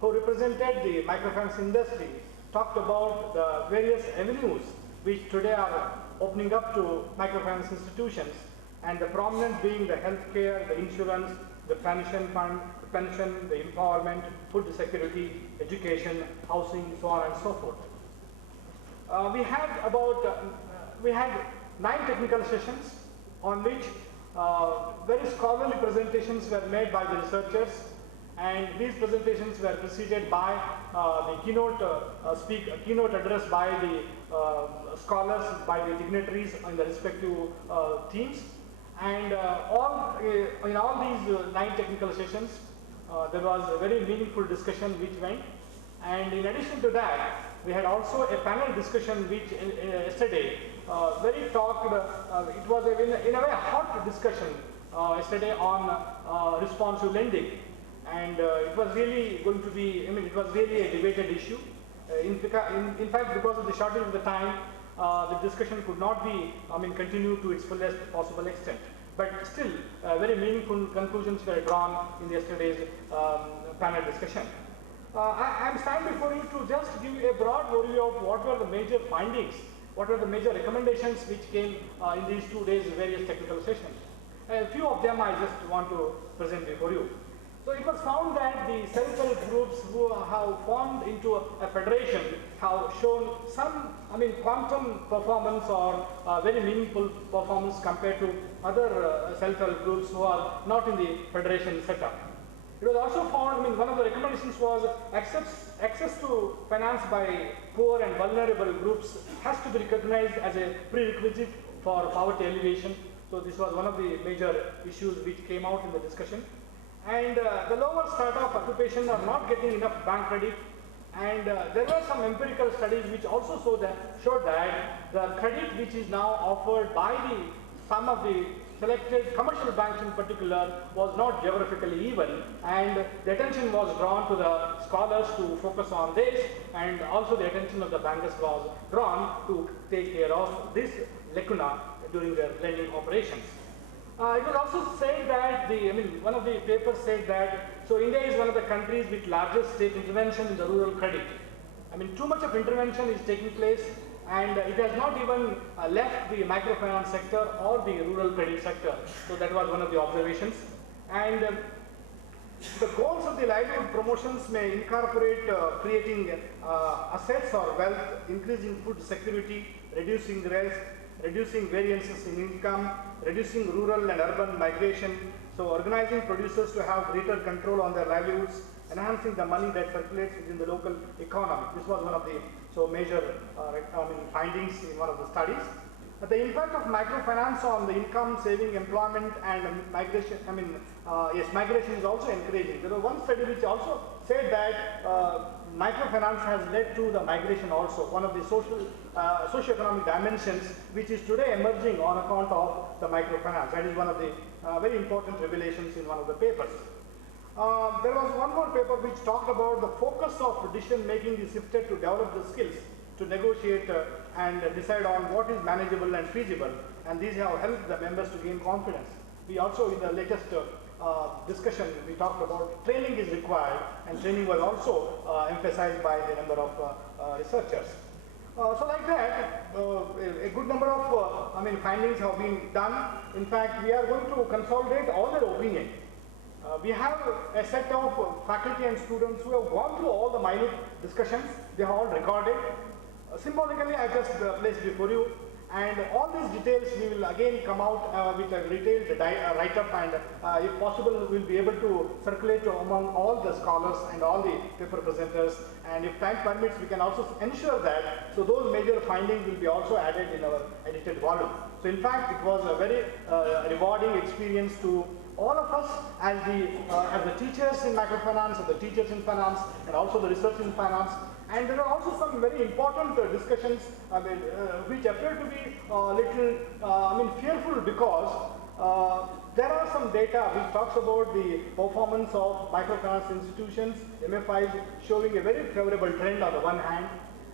who represented the microfinance industry, talked about the various avenues which today are opening up to microfinance institutions, and the prominent being the healthcare, the insurance, the pension fund, the pension, the empowerment, food security, education, housing, so on and so forth. We had 9 technical sessions on which very scholarly presentations were made by the researchers, and these presentations were preceded by the keynote address by the scholars, by the dignitaries in the respective teams. And in all these 9 technical sessions, there was a very meaningful discussion which went. And in addition to that, we had also a panel discussion which yesterday very talked, it was in a way hot discussion yesterday on responsive lending. And it was really going to be, it was really a debated issue. In fact, because of the shortage of the time, the discussion could not be, continue to its fullest possible extent. But still, very meaningful conclusions were drawn in yesterday's panel discussion. I am standing before you to just give a broad overview of what were the major findings, what were the major recommendations which came in these 2 days various technical sessions. A few of them I just want to present before you. So it was found that the self-help groups who have formed into a federation have shown some, quantum performance or very meaningful performance compared to other self-help groups who are not in the federation setup. It was also found, one of the recommendations was access to finance by poor and vulnerable groups has to be recognized as a prerequisite for poverty alleviation. So this was one of the major issues which came out in the discussion. And the lower strata of occupation are not getting enough bank credit. And there were some empirical studies which also showed that the credit which is now offered by some of the selected commercial banks in particular was not geographically even, and the attention was drawn to the scholars to focus on this, and also the attention of the bankers was drawn to take care of this lacuna during their lending operations. It was also said that one of the papers said that, so India is one of the countries with largest state intervention in the rural credit. Too much of intervention is taking place, and it has not even left the microfinance sector or the rural credit sector. So that was one of the observations. And The goals of the livelihood promotions may incorporate creating assets or wealth, increasing food security, reducing risk, reducing variances in income, reducing rural and urban migration, so organizing producers to have greater control on their livelihoods, enhancing the money that circulates within the local economy. This was one of the major findings in one of the studies. The impact of microfinance on the income, saving, employment, and migration. Migration is also encouraging. There was one study which also said that microfinance has led to the migration also, one of the socio-economic dimensions which is today emerging on account of the microfinance. That is one of the very important revelations in one of the papers. There was one more paper which talked about the focus of decision making is shifted to develop the skills to negotiate and decide on what is manageable and feasible, and these have helped the members to gain confidence. We also, in the latest discussion, we talked about training is required, and training was also emphasized by a number of researchers. So like that, a good number of findings have been done. In fact, we are going to consolidate all their opinion. We have a set of faculty and students who have gone through all the minute discussions. They have all recorded. Symbolically, I just placed before you, and all these details we will again come out with a detailed write-up, and if possible, we will be able to circulate among all the scholars and all the paper presenters, and if time permits, we can also ensure that, so those major findings will be also added in our edited volume. So in fact, it was a very rewarding experience to all of us as the teachers in microfinance, and the teachers in finance, and also the research in finance. And there are also some very important discussions which appear to be little fearful, because there are some data which talks about the performance of microfinance institutions, MFIs, showing a very favorable trend on the one hand,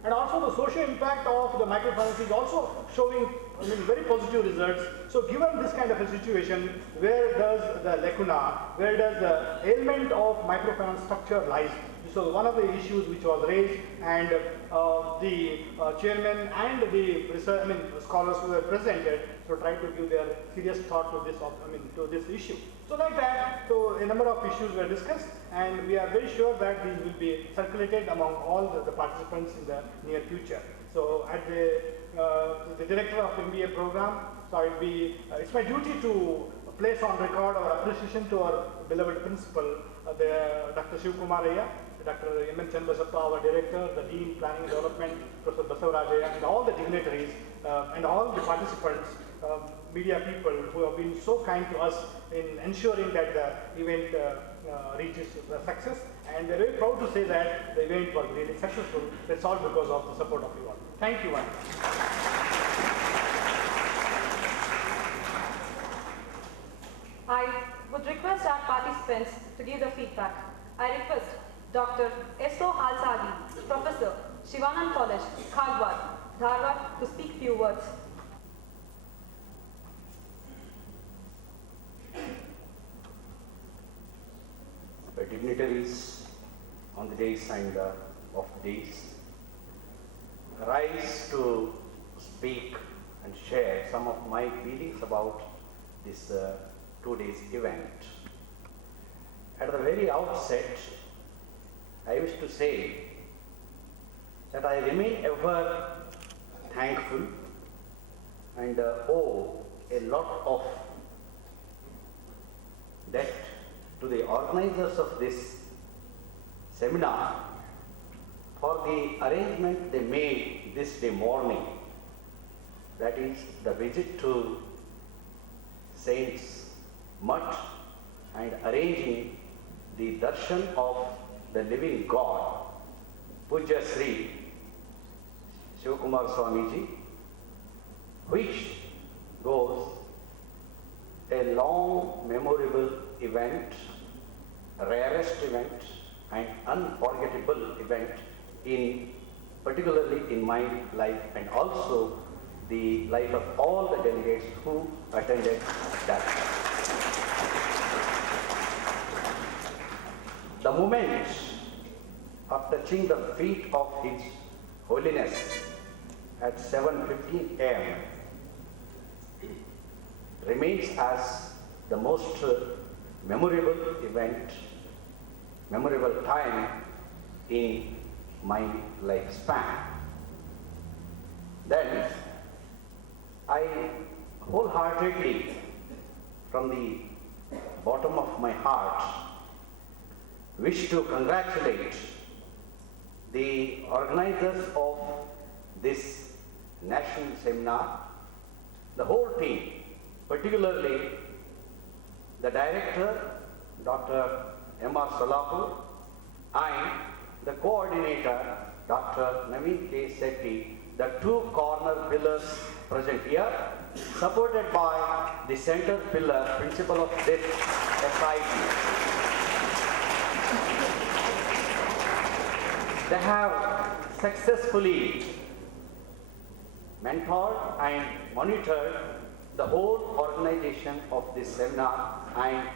and also the social impact of the microfinance is also showing very positive results. So given this kind of a situation, where does the lacuna, where does the ailment of microfinance structure lies? So one of the issues which was raised, and the chairman and the scholars who were presented, so try to give their serious thought to this issue. So like that, so a number of issues were discussed, and we are very sure that these will be circulated among all the participants in the near future. So at the director of MBA program, so it's my duty to place on record our appreciation to our beloved principal, Dr. Shivakumar, Dr. M.N. Chandasappa, our director, the Dean Planning and Development, Professor Basavaraja, and all the dignitaries and all the participants, media people who have been so kind to us in ensuring that the event reaches success. And we're very proud to say that the event was really successful. That's all because of the support of you all. Thank you. I would request our participants to give the feedback. I request Dr. S.O. Halsagi, Professor, Shivanand College, Kharwad, Dharwad, to speak few words. Dignitaries on the days and off days, rise to speak and share some of my feelings about this 2 days event. At the very outset, I wish to say that I remain ever thankful and owe a lot of debt to the organizers of this seminar for the arrangement they made this day morning, that is the visit to Saints Mutt and arranging the darshan of the living God, Pujya Sri Shivakumar Swamiji, which goes a long, memorable event, rarest event and unforgettable event particularly in my life and also the life of all the delegates who attended that. The moment of touching the feet of His Holiness at 7:15 a.m. remains as the most memorable event memorable time in my lifespan. Then I wholeheartedly, from the bottom of my heart, wish to congratulate the organizers of this national seminar, the whole team, particularly the director, Dr. M.R. Solapur, and the coordinator, Dr. Naveen K. Sethi, the two corner pillars present here, supported by the center pillar, principal of this SIT. They have successfully mentored and monitored the whole organization of this seminar, and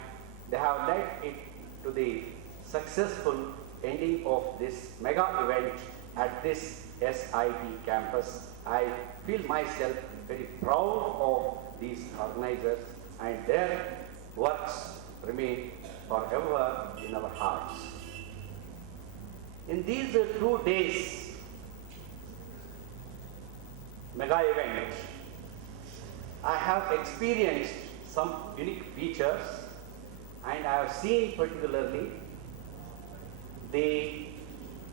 they have led it to the successful ending of this mega event at this SIT campus. I feel myself very proud of these organizers, and their works remain forever in our hearts. In these 2 days mega event, I have experienced some unique features, and I have seen particularly the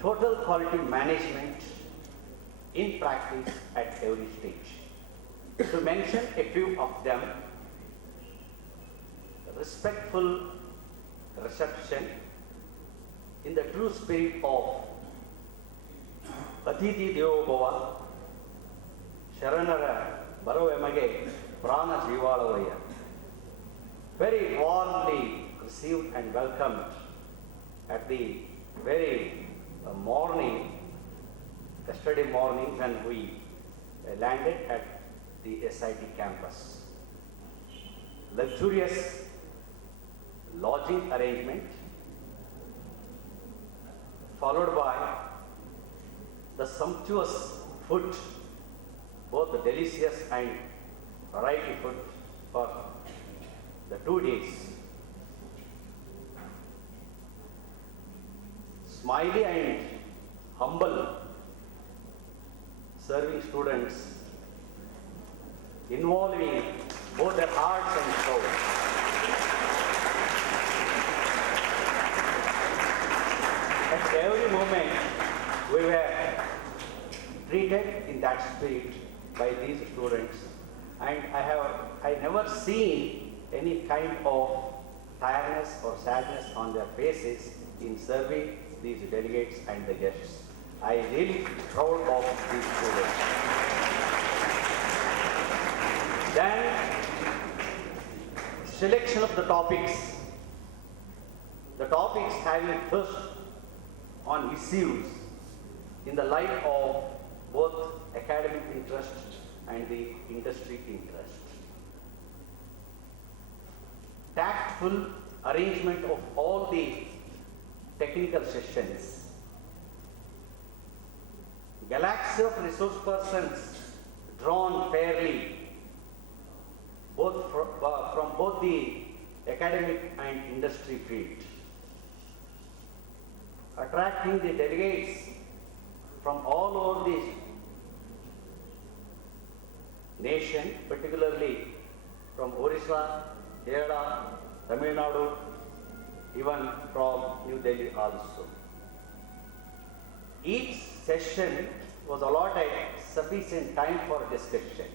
total quality management in practice at every stage. To mention a few of them: respectful reception in the true spirit of Atithi Devo Bhava, Sharanara Barovemage Prana Jivalavaya, very warmly received and welcomed at the very yesterday morning when we landed at the SIT campus. Luxurious lodging arrangement, followed by the sumptuous food, both the delicious and variety food for the 2 days. Smiley and humble serving students, involving both their hearts and souls. At every moment we were treated in that spirit by these students, and I never seen any kind of tiredness or sadness on their faces in serving these delegates and the guests. I really proud of these students. Then selection of the topics having first on issues in the light of both academic interest and the industry interest. Tactful arrangement of all the technical sessions. Galaxy of resource persons drawn fairly from both the academic and industry field. Attracting the delegates from all over the nation, particularly from Orissa, Kerala, Tamil Nadu, even from New Delhi also. Each session was allotted sufficient time for discussion.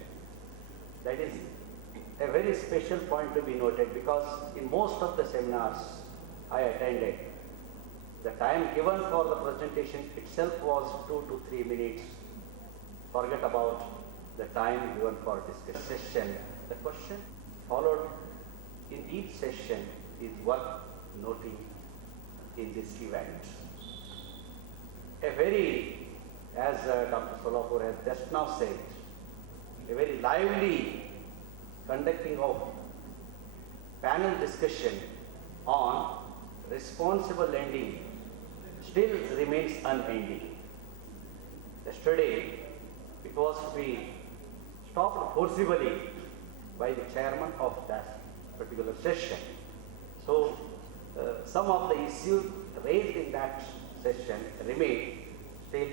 That is a very special point to be noted, because in most of the seminars I attended, the time given for the presentation itself was 2 to 3 minutes. Forget about the time given for discussion. The question followed in each session is worth noting in this event. A very, as Dr. Solapur has just now said, a very lively conducting of panel discussion on responsible lending still remains unending. Yesterday, it was to be stopped forcibly by the chairman of that particular session. So, some of the issues raised in that session remain still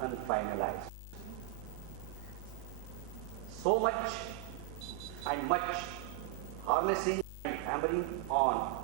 unfinalized. So much and much harnessing and hammering on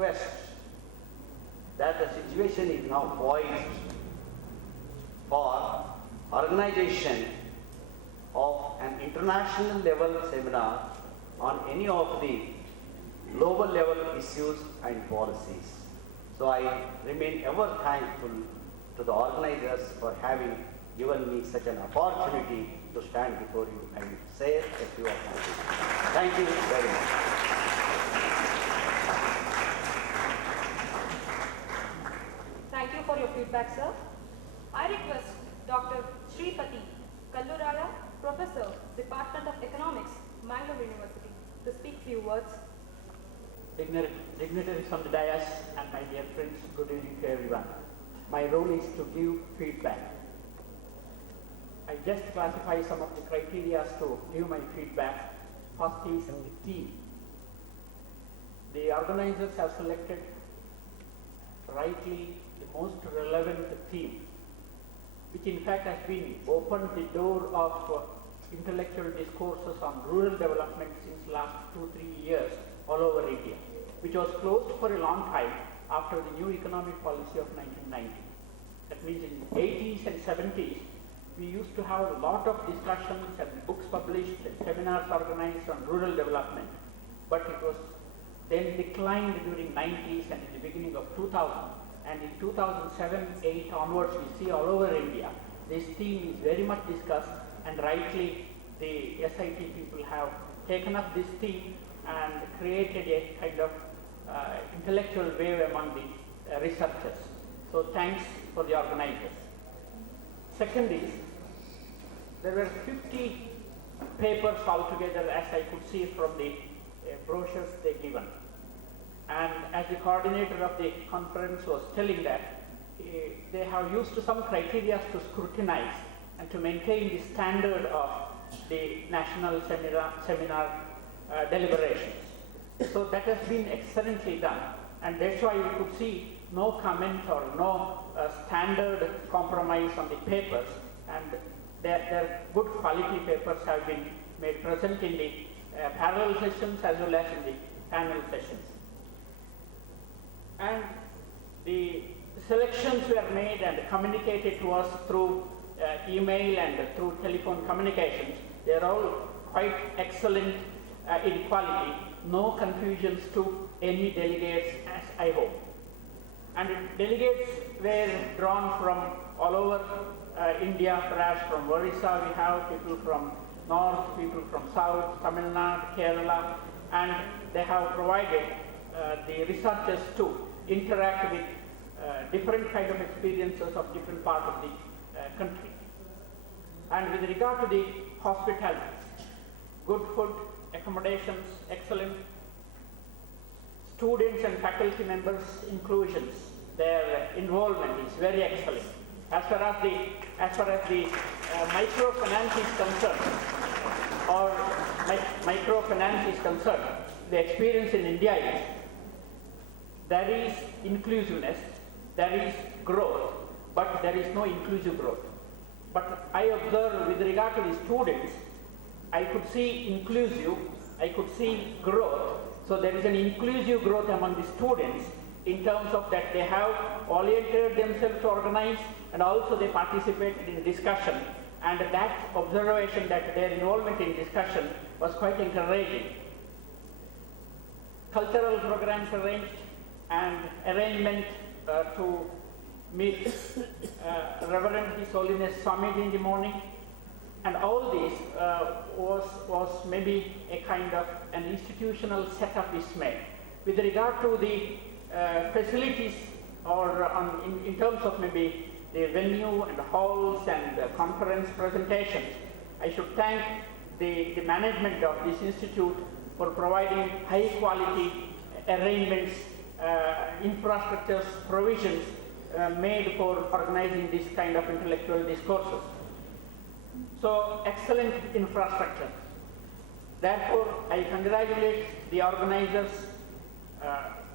request that the situation is now poised for organization of an international level seminar on any of the global level issues and policies. So I remain ever thankful to the organizers for having given me such an opportunity to stand before you and say a few of my views. Thank you very much. Thank you for your feedback, sir. I request Dr. Shripati Kalluraya, Professor, Department of Economics, Mangalore University, to speak few words. Dignitaries from the dais and my dear friends, good evening to everyone. My role is to give feedback. I just classify some of the criteria to give my feedback. First is the theme. The organizers have selected rightly the most relevant theme, which in fact has been opened the door of intellectual discourses on rural development since last 2-3 years all over India, which was closed for a long time after the new economic policy of 1990. That means in the 80s and 70s, we used to have a lot of discussions and books published and seminars organized on rural development, but it was then declined during 90s and in the beginning of 2000. And in 2007-8 onwards, we see all over India, this theme is very much discussed, and rightly the SIT people have taken up this theme and created a kind of intellectual wave among the researchers. So thanks for the organizers. Second is, there were 50 papers altogether, as I could see from the brochures they given. And as the coordinator of the conference was telling that, they have used some criteria to scrutinize and to maintain the standard of the national seminar deliberations. So that has been excellently done, and that's why we could see no comment or no standard compromise on the papers, and their good quality papers have been made present in the parallel sessions as well as in the panel sessions. And the selections were made and communicated to us through email and through telephone communications. They are all quite excellent in quality, no confusions to any delegates, as I hope. And delegates were drawn from all over India, perhaps from Orissa we have people from north, people from south, Tamil Nadu, Kerala, and they have provided the researchers to interact with different kind of experiences of different parts of the country. And with regard to the hospitality, good food, accommodations, excellent. Students and faculty members' inclusions, their involvement is very excellent. As far as the microfinance is concerned, or microfinance is concerned, the experience in India is there is inclusiveness, there is growth, but there is no inclusive growth. But I observe with regard to the students, I could see inclusive, I could see growth. So there is an inclusive growth among the students in terms of that they have oriented themselves to organize, and also they participated in discussion, and that observation that their involvement in discussion was quite encouraging. Cultural programs arranged and arrangement to meet Reverend His Holiness Swamiji in the morning, and all this was maybe a kind of an institutional setup is made. With regard to the facilities or in terms of maybe the venue and halls and conference presentations, I should thank the management of this institute for providing high quality arrangements, infrastructures, provisions made for organizing this kind of intellectual discourses. So, excellent infrastructure. Therefore, I congratulate the organizers,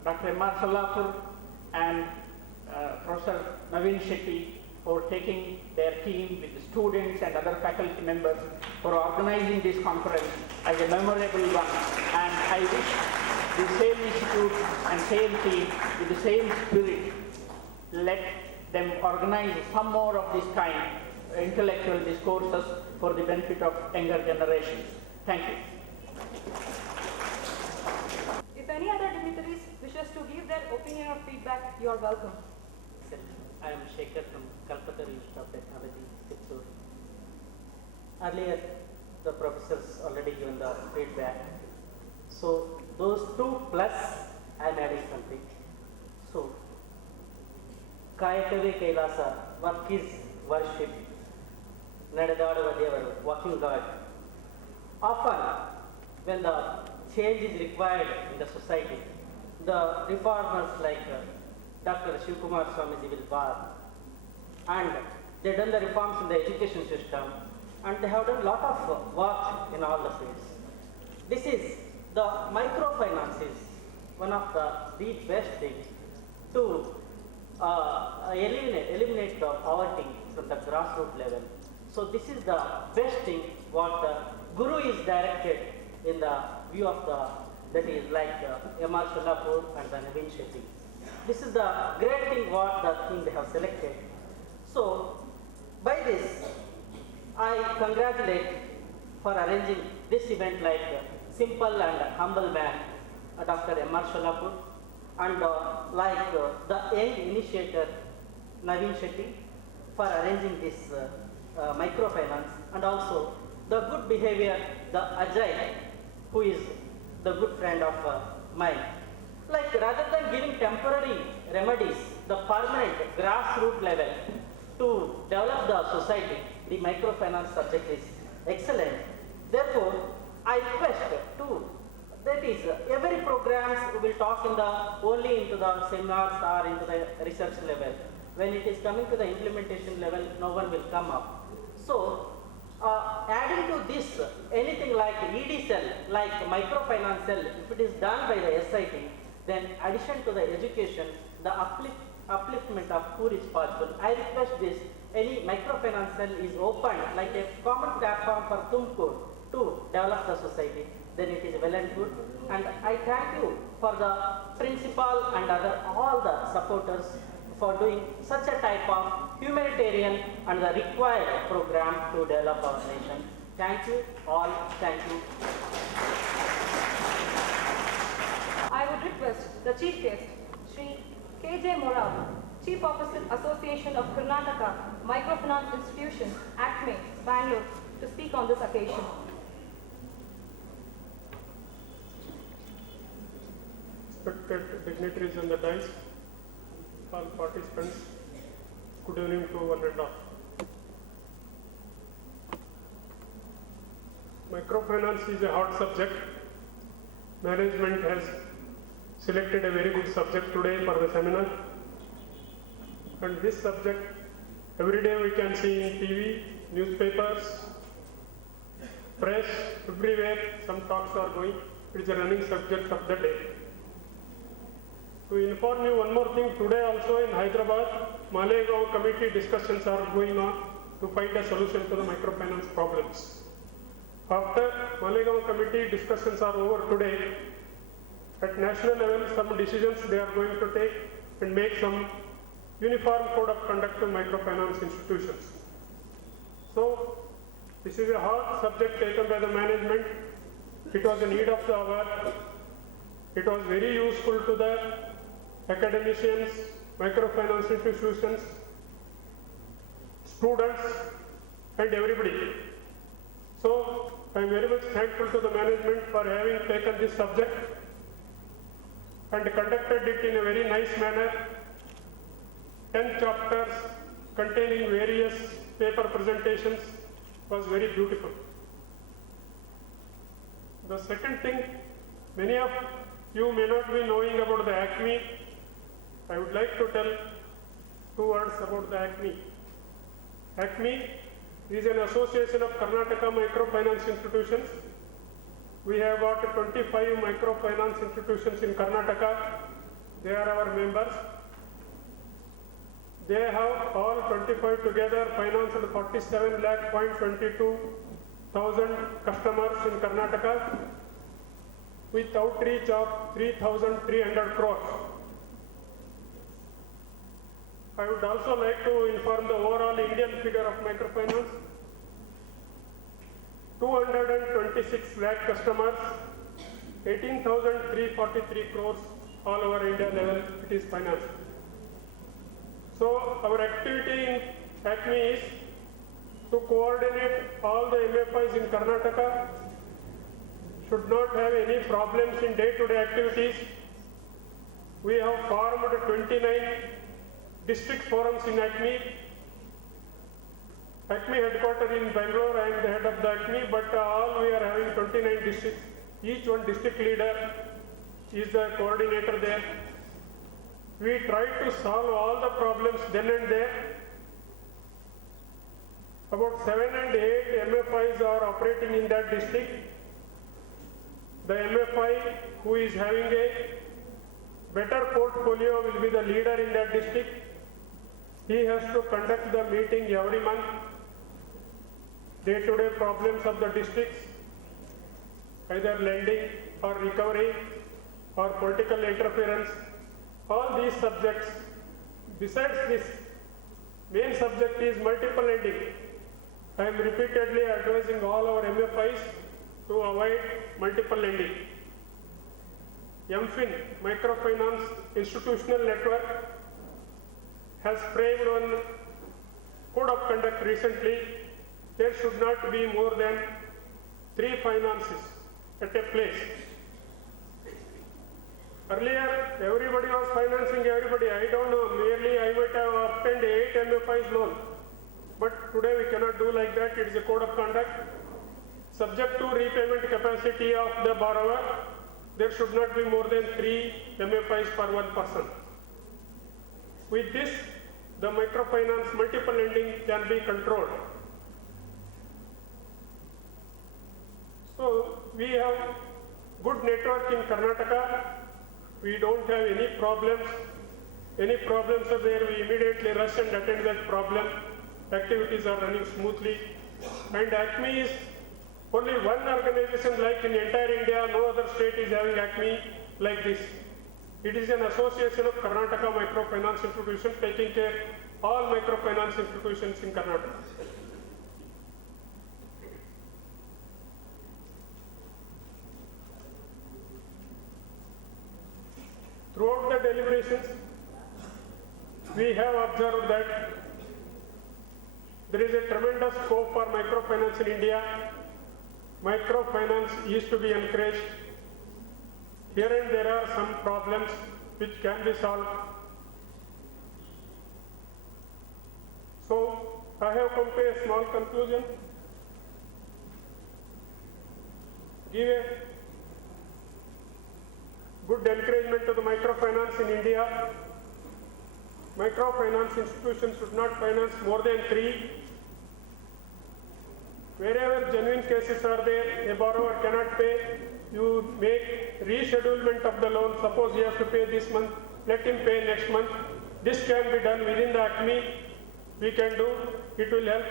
Dr. M.R. Solapur and Professor Naveen Shetty, for taking their team with the students and other faculty members for organizing this conference as a memorable one. And I wish the same institute and same team with the same spirit, let them organize some more of this kind intellectual discourses for the benefit of younger generations. Thank you. If any other dignitaries wishes to give their opinion or feedback, you are welcome. I am Shekhar from Karnataka Institute of Technology, Tipsur. Earlier, the professors already given the feedback. So, those two plus I am adding something. So, Kayakave Kailasa, work is worship. Nadadadu Devaru, walking God. Often, when the change is required in the society, the reformers like Dr. Shivkumar Swamiji will bar, and they have done the reforms in the education system, and they have done a lot of work in all the fields. This is the microfinance is one of the best things to eliminate the poverty from the grassroots level. So this is the best thing what the Guru is directed in the view of that is like M.R. Solapur and the Naveen Shetty. This is the great thing what the thing they have selected. So by this, I congratulate for arranging this event like simple and humble man, Dr. M.R. Solapur, and like the young initiator Naveen Shetty for arranging this microfinance, and also the good behavior, the Ajay, who is the good friend of mine. Like rather than giving temporary remedies, the permanent grassroots level to develop the society, the microfinance subject is excellent. Therefore, I request to, that is, every programs will talk in the only into the seminars or into the research level. When it is coming to the implementation level, no one will come up. So, adding to this, anything like ED cell, like microfinance cell, if it is done by the SIT, then addition to the education, the upliftment of poor is possible. I request this, any microfinance cell is opened like a common platform for Tumkur to develop the society, then it is well and good. And I thank you for the principal and all the supporters for doing such a type of humanitarian and the required program to develop our nation. Thank you all. Thank you. I would request the Chief Guest, Sri K.J. Morao, Chief Officer, Association of Karnataka Microfinance Institutions, ACME, Bangalore, to speak on this occasion. Respected dignitaries on the dais, all participants, good evening to one and all. Microfinance is a hot subject. Management has selected a very good subject today for the seminar. And this subject, every day we can see in TV, newspapers, press, everywhere some talks are going. It is a running subject of the day. To inform you one more thing, today also in Hyderabad, Malegaon committee discussions are going on to find a solution to the microfinance problems. After Malegaon committee discussions are over today, at national level some decisions they are going to take and make some uniform code of conduct to microfinance institutions. So, this is a hard subject taken by the management. It was a need of the hour. It was very useful to the academicians, microfinance institutions, students, and everybody. So I am very much thankful to the management for having taken this subject and conducted it in a very nice manner. 10 chapters containing various paper presentations was very beautiful. The second thing, many of you may not be knowing about the ACME. I would like to tell 2 words about the ACME. ACME is an association of Karnataka microfinance institutions. We have got 25 microfinance institutions in Karnataka. They are our members. They have all 25 together financed 47,22,000 customers in Karnataka with outreach of 3,300 crores. I would also like to inform the overall Indian figure of microfinance. 226 lakh customers, 18,343 crores all over India level it is financed. So our activity in ACME is to coordinate all the MFIs in Karnataka, should not have any problems in day-to-day activities. We have formed 29 district forums in ACME. ACME headquarters in Bangalore, I am the head of the ACME, but all we are having 29 districts. Each one district leader is the coordinator there. We try to solve all the problems then and there. About 7 and 8 MFIs are operating in that district. The MFI who is having a better portfolio will be the leader in that district. He has to conduct the meeting every month. Day-to-day problems of the districts, either lending or recovery or political interference, all these subjects. Besides this, main subject is multiple lending. I am repeatedly advising all our MFIs to avoid multiple lending. MFIN, Microfinance Institutional Network, has framed one code of conduct recently. There should not be more than 3 finances at a place. Earlier, everybody was financing everybody. I don't know, merely I might have obtained 8 MFIs loan. But today we cannot do like that. It is a code of conduct. Subject to repayment capacity of the borrower, there should not be more than 3 MFIs per one person. With this, the microfinance multiple lending can be controlled. So we have good network in Karnataka. We don't have any problems. Any problems are there, we immediately rush and attend that problem. Activities are running smoothly. And ACME is only one organization like in entire India. No other state is having ACME like this. It is an association of Karnataka microfinance institutions taking care of all microfinance institutions in Karnataka. Throughout the deliberations, we have observed that there is a tremendous scope for microfinance in India. Microfinance is to be encouraged. Here and there are some problems which can be solved. So, I have come to a small conclusion. Give a good encouragement to the microfinance in India. Microfinance institutions should not finance more than 3. Wherever genuine cases are there, a borrower cannot pay, you make reschedulement of the loan. Suppose he has to pay this month, let him pay next month. This can be done within the ACME. We can do, it will help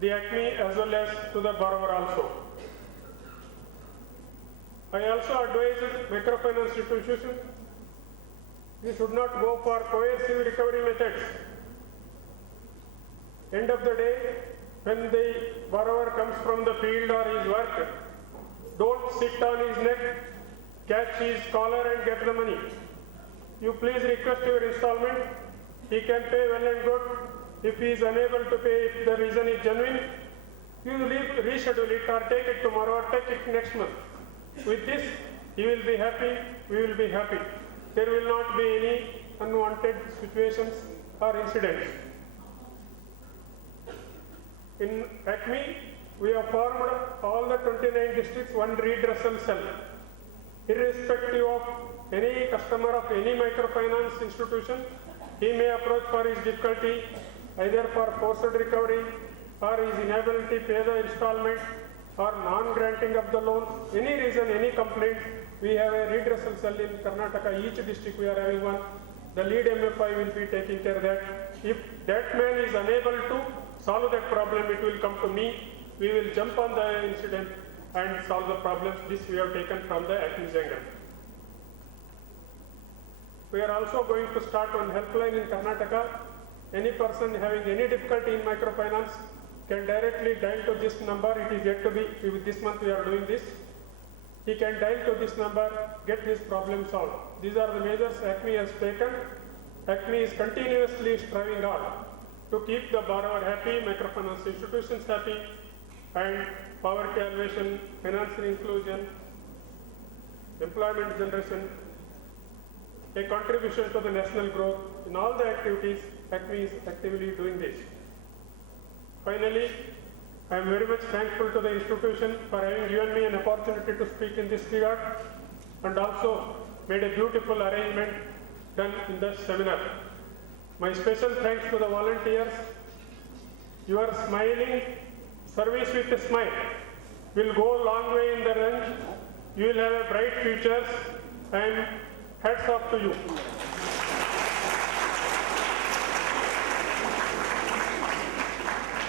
the ACME as well as to the borrower also. I also advise microfinance institutions, we should not go for coercive recovery methods. End of the day, when the borrower comes from the field or his work, don't sit on his neck, catch his collar and get the money. You please request your installment. He can pay well and good. If he is unable to pay, if the reason is genuine, you reschedule it or take it tomorrow or take it next month. With this, he will be happy, we will be happy. There will not be any unwanted situations or incidents. In ACME, we have formed all the 29 districts one redressal cell. Irrespective of any customer of any microfinance institution, he may approach for his difficulty, either for forced recovery or his inability to pay the installment or non-granting of the loan. Any reason, any complaint, we have a redressal cell in Karnataka. Each district we are having one. The lead MFI will be taking care of that. If that man is unable to solve that problem, it will come to me. We will jump on the incident and solve the problems. This we have taken from the ACME angle. We are also going to start one helpline in Karnataka. Any person having any difficulty in microfinance can directly dial to this number. It is yet to be, this month we are doing this. He can dial to this number, get his problem solved. These are the measures ACME has taken. ACME is continuously striving hard to keep the borrower happy, microfinance institutions happy, and poverty alleviation, financial inclusion, employment generation, a contribution to the national growth. In all the activities, ACME is actively doing this. Finally, I am very much thankful to the institution for having given me an opportunity to speak in this regard, and also made a beautiful arrangement done in the seminar. My special thanks to the volunteers. Your smiling service with a smile will go a long way in the run. You will have a bright future, and hats off to you.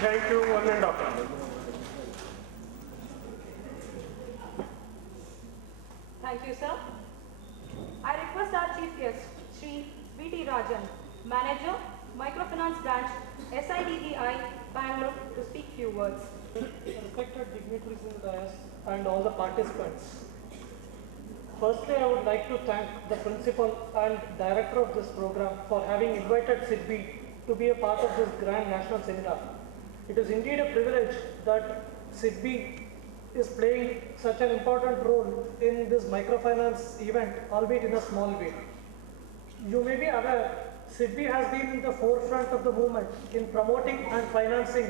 Thank you, one and all. Thank you, sir. I request our chief guest, Shri V.T. Rajan, Manager, Microfinance Branch, SIDEI, Bangalore, to speak few words. Respected dignitaries in the dais and all the participants. Firstly, I would like to thank the principal and director of this program for having invited SIDBI to be a part of this grand national seminar. It is indeed a privilege that SIDBI is playing such an important role in this microfinance event, albeit in a small way. You may be aware, SIDBI has been in the forefront of the movement in promoting and financing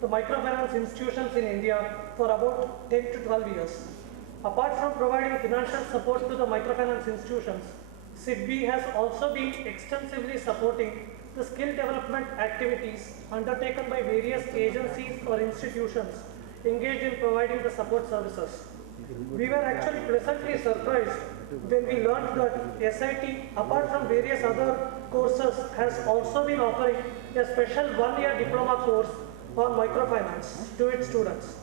the microfinance institutions in India for about 10 to 12 years. Apart from providing financial support to the microfinance institutions, SIDBI has also been extensively supporting the skill development activities undertaken by various agencies or institutions engaged in providing the support services. We were actually pleasantly surprised when we learned that SIT, apart from various other courses, has also been offering a special one-year diploma course on microfinance to its students.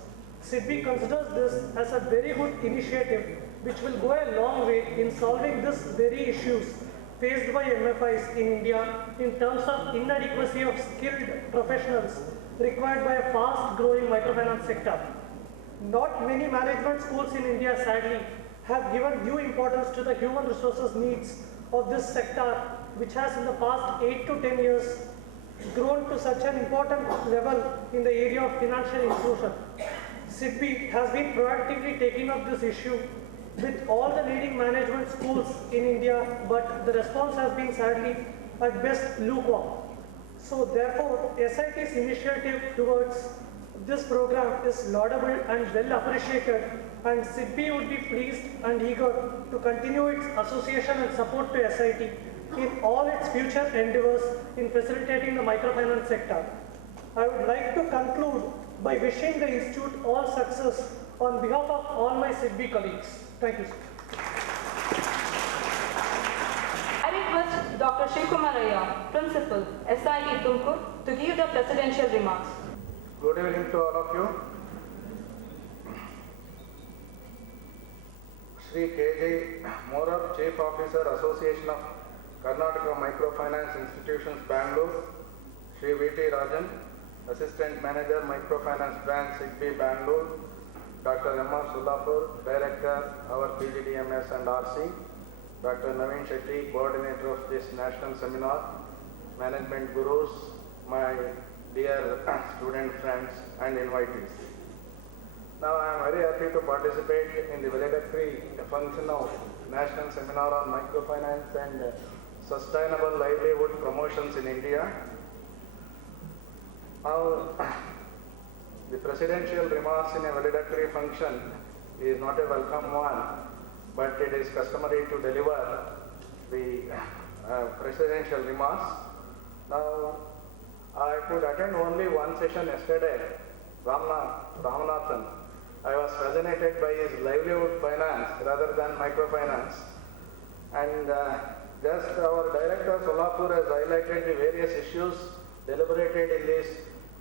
SIDBI considers this as a very good initiative which will go a long way in solving these very issues faced by MFIs in India in terms of inadequacy of skilled professionals required by a fast-growing microfinance sector. Not many management schools in India, sadly, have given due importance to the human resources needs of this sector, which has in the past 8 to 10 years grown to such an important level in the area of financial inclusion. SIDBI has been proactively taking up this issue with all the leading management schools in India, but the response has been sadly at best lukewarm. So therefore, SIT's initiative towards this program is laudable and well appreciated, and SIDBI would be pleased and eager to continue its association and support to SIT in all its future endeavors in facilitating the microfinance sector. I would like to conclude by wishing the Institute all success on behalf of all my SIDBI colleagues. Thank you, sir. I request Dr. Shivkumaraya, Principal, SIT Tumkur, to give the presidential remarks. Good evening to all of you. Shri K.J. Morar, Chief Officer, Association of Karnataka Microfinance Institutions, Bangalore. Shri V.T. Rajan, Assistant Manager, Microfinance Branch, SIDBI, Bangalore. Dr. M.R. Sudhapur, Director, our PGDMS and RC. Dr. Naveen Shetty, Coordinator of this National Seminar. management gurus, my dear student friends and invitees. Now I am very happy to participate in the valedictory function of National Seminar on Microfinance and Sustainable Livelihood Promotions in India. Now, the presidential remarks in a valedictory function is not a welcome one, but it is customary to deliver the presidential remarks. Now, I could attend only one session yesterday, Ramanathan. I was fascinated by his livelihood finance rather than microfinance. And just our director Solapur has highlighted the various issues deliberated in this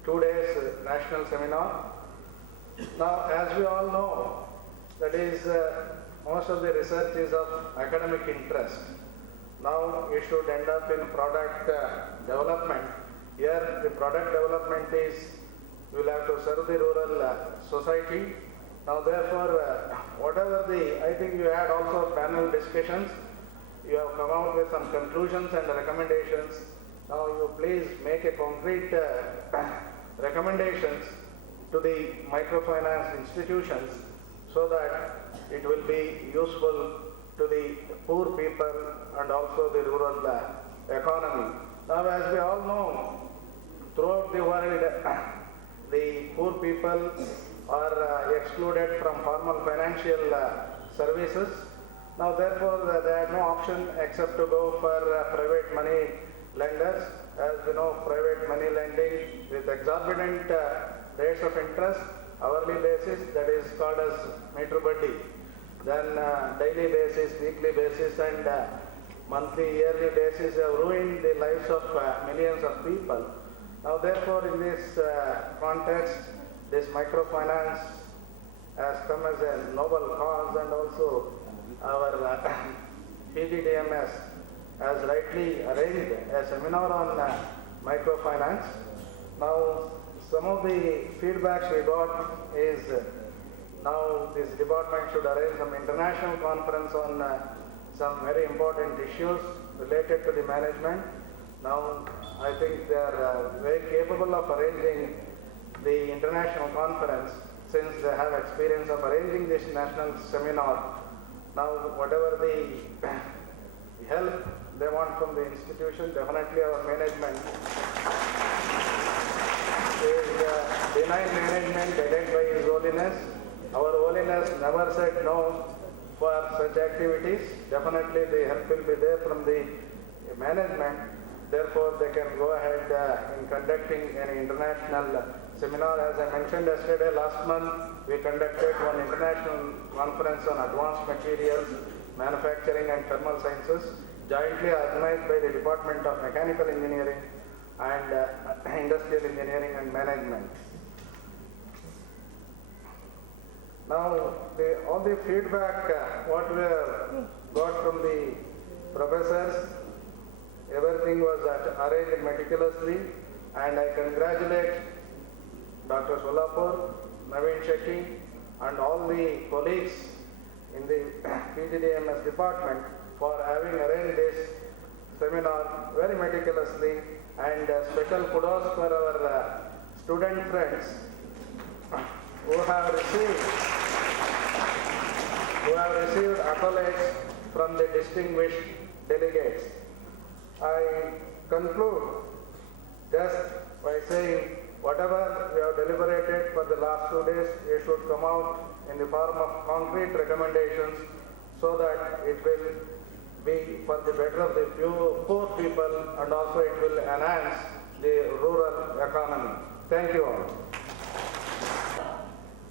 2 days national seminar. Now, as we all know, that is most of the research is of academic interest. Now it should end up in product development. Here the product development is, we will have to serve the rural society. Now therefore, whatever I think you had also panel discussions, you have come out with some conclusions and recommendations. Now you please make a concrete recommendations to the microfinance institutions so that it will be useful to the poor people and also the rural economy. Now as we all know, throughout the world, the poor people are excluded from formal financial services. Now therefore they have no option except to go for private money lenders. As we know, private money lending with exorbitant rates of interest, hourly basis, that is called as meter buddy. Then daily basis, weekly basis and monthly, yearly basis have ruined the lives of millions of people. Now therefore in this context, this microfinance has come as a noble cause, and also our PGDMS has rightly arranged a seminar on microfinance. Now some of the feedbacks we got is now this department should arrange some international conference on some very important issues related to the management. Now I think they are very capable of arranging the international conference since they have experience of arranging this national seminar. Now whatever the help they want from the institution, definitely our management is benign management headed by His Holiness. Our Holiness never said no for such activities. Definitely the help will be there from the management. Therefore they can go ahead in conducting an international seminar. As I mentioned yesterday, last month we conducted one international conference on advanced materials, manufacturing and thermal sciences, jointly organized by the Department of Mechanical Engineering and Industrial Engineering and Management. Now, all the feedback what we have got from the professors, everything was arranged meticulously, and I congratulate Dr. Solapur, Naveen Shetty and all the colleagues in the PGDMS department for having arranged this seminar very meticulously, and special kudos for our student friends who have received accolades from the distinguished delegates. I conclude just by saying whatever we have deliberated for the last 2 days, it should come out in the form of concrete recommendations so that it will be for the better of the poor people, and also it will enhance the rural economy. Thank you all.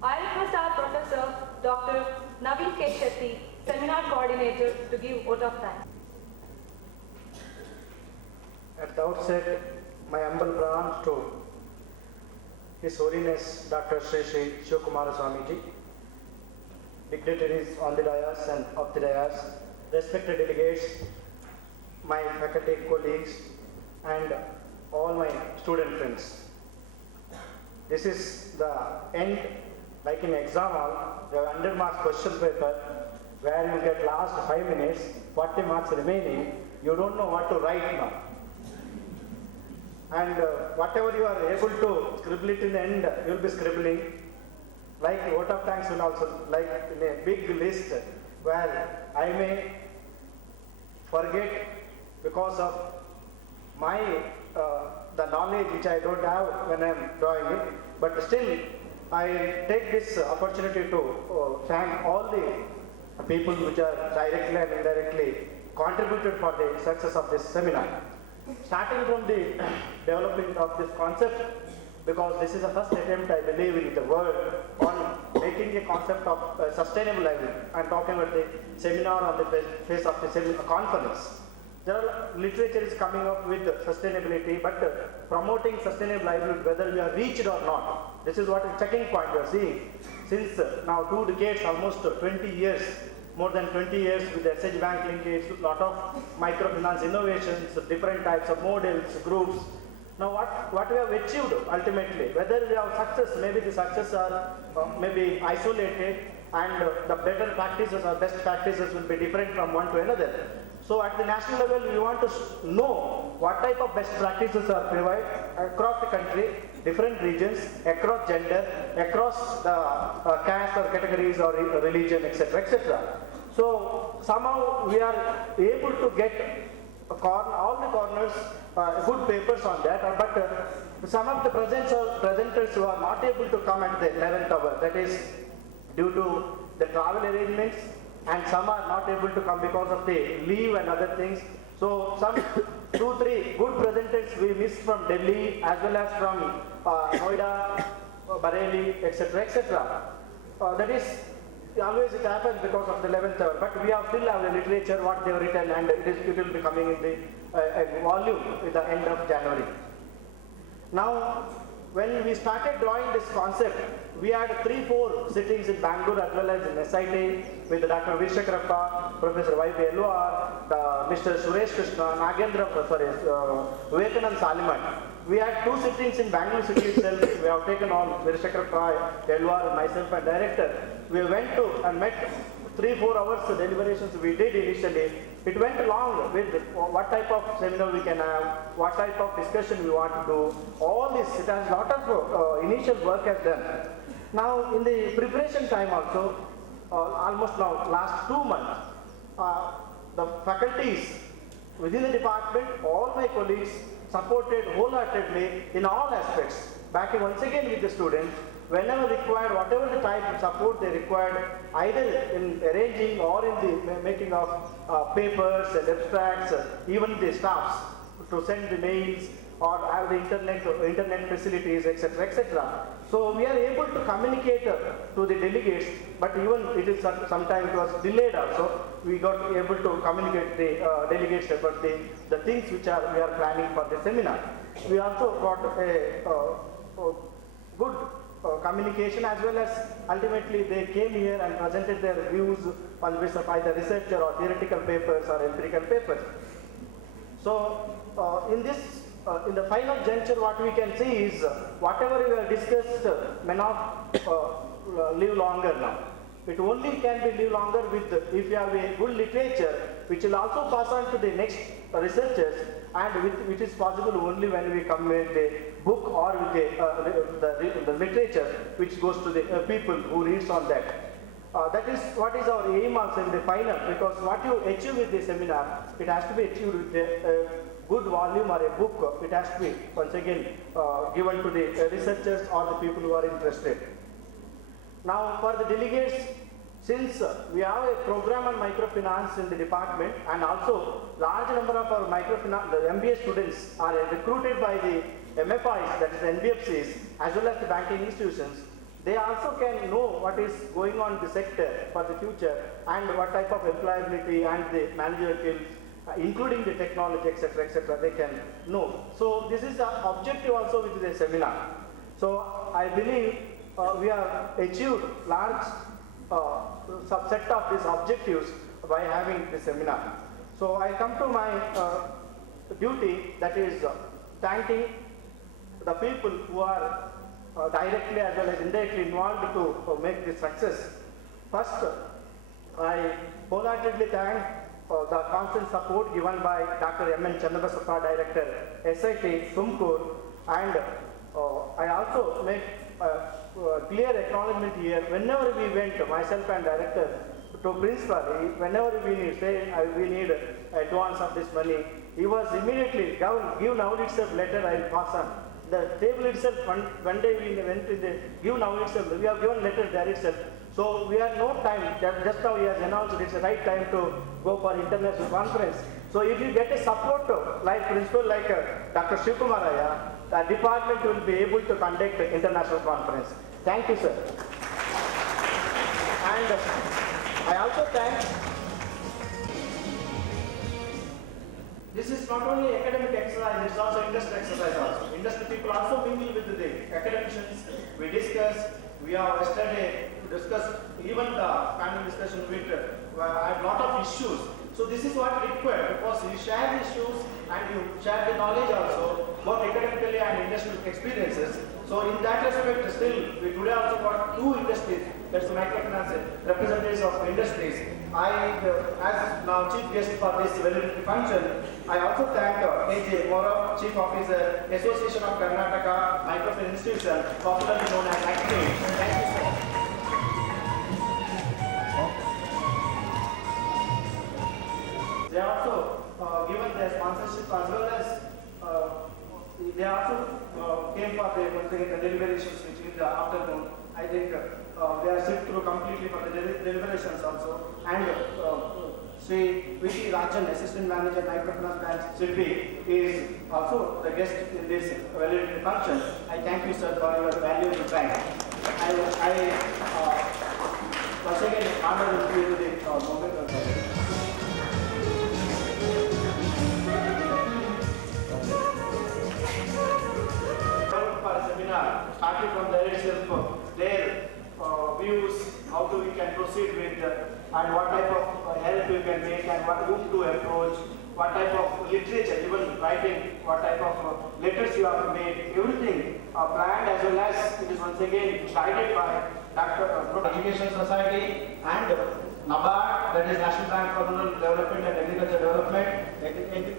I request our Professor Dr. Naveen K. Shetty, Seminar Coordinator, to give vote of thanks. At the outset, my humble pranams to His Holiness Dr. Sri Sri Shivakumara Swamiji, dignitaries on the dais and off the dais, respected delegates, my faculty colleagues, and all my student friends. This is the end, like in exam hall, the 100 marks question paper, where you get last 5 minutes, 40 marks remaining, you don't know what to write now. and whatever you are able to scribble it in the end, you will be scribbling. Like vote of thanks will also, like in a big list where I may forget because of my the knowledge which I don't have when I am drawing it, but still I take this opportunity to thank all the people which are directly and indirectly contributed for the success of this seminar. Starting from the development of this concept, because this is the first attempt I believe in the world on making a concept of sustainable livelihood. I am talking about the seminar on the face of the conference. There are literature is coming up with sustainability, but promoting sustainable livelihood, whether we are reached or not. This is what is checking point we are seeing. Since now 2 decades, almost 20 years, more than 20 years with the SH Bank linkage, a lot of microfinance innovations, different types of models, groups. Now what we have achieved ultimately, whether we have success, maybe the success are maybe isolated and the better practices or best practices will be different from one to another. So at the national level, we want to know what type of best practices are provided across the country, different regions, across gender, across the caste or categories or religion, etc., etc. So somehow we are able to get all the corners, good papers on that, but some of the presenters who are not able to come at the 11th hour, that is due to the travel arrangements, and some are not able to come because of the leave and other things. So some 2-3 good presenters we missed from Delhi as well as from Noida, Bareilly, etc., etc. That is, always it happens because of the 11th hour, but we still have the literature, what they have written, and it will be coming in the volume at the end of January. Now, when we started drawing this concept, we had 3-4 sittings in Bangalore as well as in SIT with Dr. Vishakarappa, Professor Y.P. Elwar, Mr. Suresh Krishna, Vivekanand Saliman. We had 2 sittings in Bangalore city itself. We have taken all Vishakarappa, Elwar, and myself and director. We went to and met 3-4 hours deliberations we did initially. It went along with what type of seminar we can have, what type of discussion we want to do. All this, it has a lot of initial work has done. Now, in the preparation time also, almost now last 2 months, the faculties within the department, all my colleagues supported wholeheartedly in all aspects. Backing once again with the students, whenever required, whatever the type of support they required, either in arranging or in the making of papers and abstracts, even the staffs to send the mails or have the internet facilities, etc., etc. So we are able to communicate to the delegates, but even it is sometimes it was delayed also. We got able to communicate the delegates about the things which we are planning for the seminar. We also got a good communication, as well as ultimately they came here and presented their views on the basis of either research or theoretical papers or empirical papers. So in the final juncture, what we can see is whatever we have discussed may not live longer now. It only can be live longer if you have a good literature, which will also pass on to the next researchers, and which is possible only when we come with a book or with the literature which goes to the people who reads on that. That is what is our aim also in the final, because what you achieve with the seminar, it has to be achieved with a good volume or a book. It has to be once again given to the researchers or the people who are interested. Now for the delegates, since we have a program on microfinance in the department, and also large number of our microfinance, the MBA students are recruited by the MFIs, that is NBFCs, as well as the banking institutions. They also can know what is going on in the sector for the future and what type of employability and the managerial skills, including the technology, etc., etc., they can know. So this is the objective also with the seminar. So I believe we have achieved large subset of these objectives by having this seminar. So I come to my duty, that is thanking the people who are directly as well as indirectly involved to make this success. First, I wholeheartedly thank the constant support given by Dr. M.N. Chandabasappa, Director, SIT, Tumkur, and I also make clear acknowledgement here. Whenever we went, myself and Director, to principal, whenever we need, say we need advance of this money, he was immediately, give now itself, later I will pass on. The table itself, one day we went to the, give now itself, we have given letter there itself. So we have no time, just now he has announced it's the right time to go for international conference. So if you get a support like principal like Dr. Shivkumaraya, the department will be able to conduct international conference. Thank you, sir. And I also thank, this is not only academic exercise, it's also industry exercise also. Industry people also mingle with the academicians, we discuss, we have yesterday discussed even the panel discussion with I have a lot of issues. So this is what required, because you share the issues and you share the knowledge also, both academically and industrial experiences. So in that respect, still, we today also got two industries, that's the microfinance representatives of industries. As now chief guest for this validity function, I also thank A.J. Mora, Chief Officer, Association of Karnataka Microfinance Institution, popularly known as ACME. Thank you, sir. They also given their sponsorship as well as they also came for the deliberations which in the afternoon. I think they are sit through completely for the deliberations also. And Sri V.T. Rajan, Assistant Manager, Microfinance Branch, SIDBI, is also the guest in this validity function. I thank you, sir, for your valuable time. I once again honor to you the moment of seminar, starting from there itself, their views, how we can proceed with, and what type of help we can make, and whom to approach, what type of literature, even writing, what type of letters you have made, everything planned, as well as it is once again guided by Dr. Education Society and NABARD, that is National Bank for Rural Development and Agriculture Development,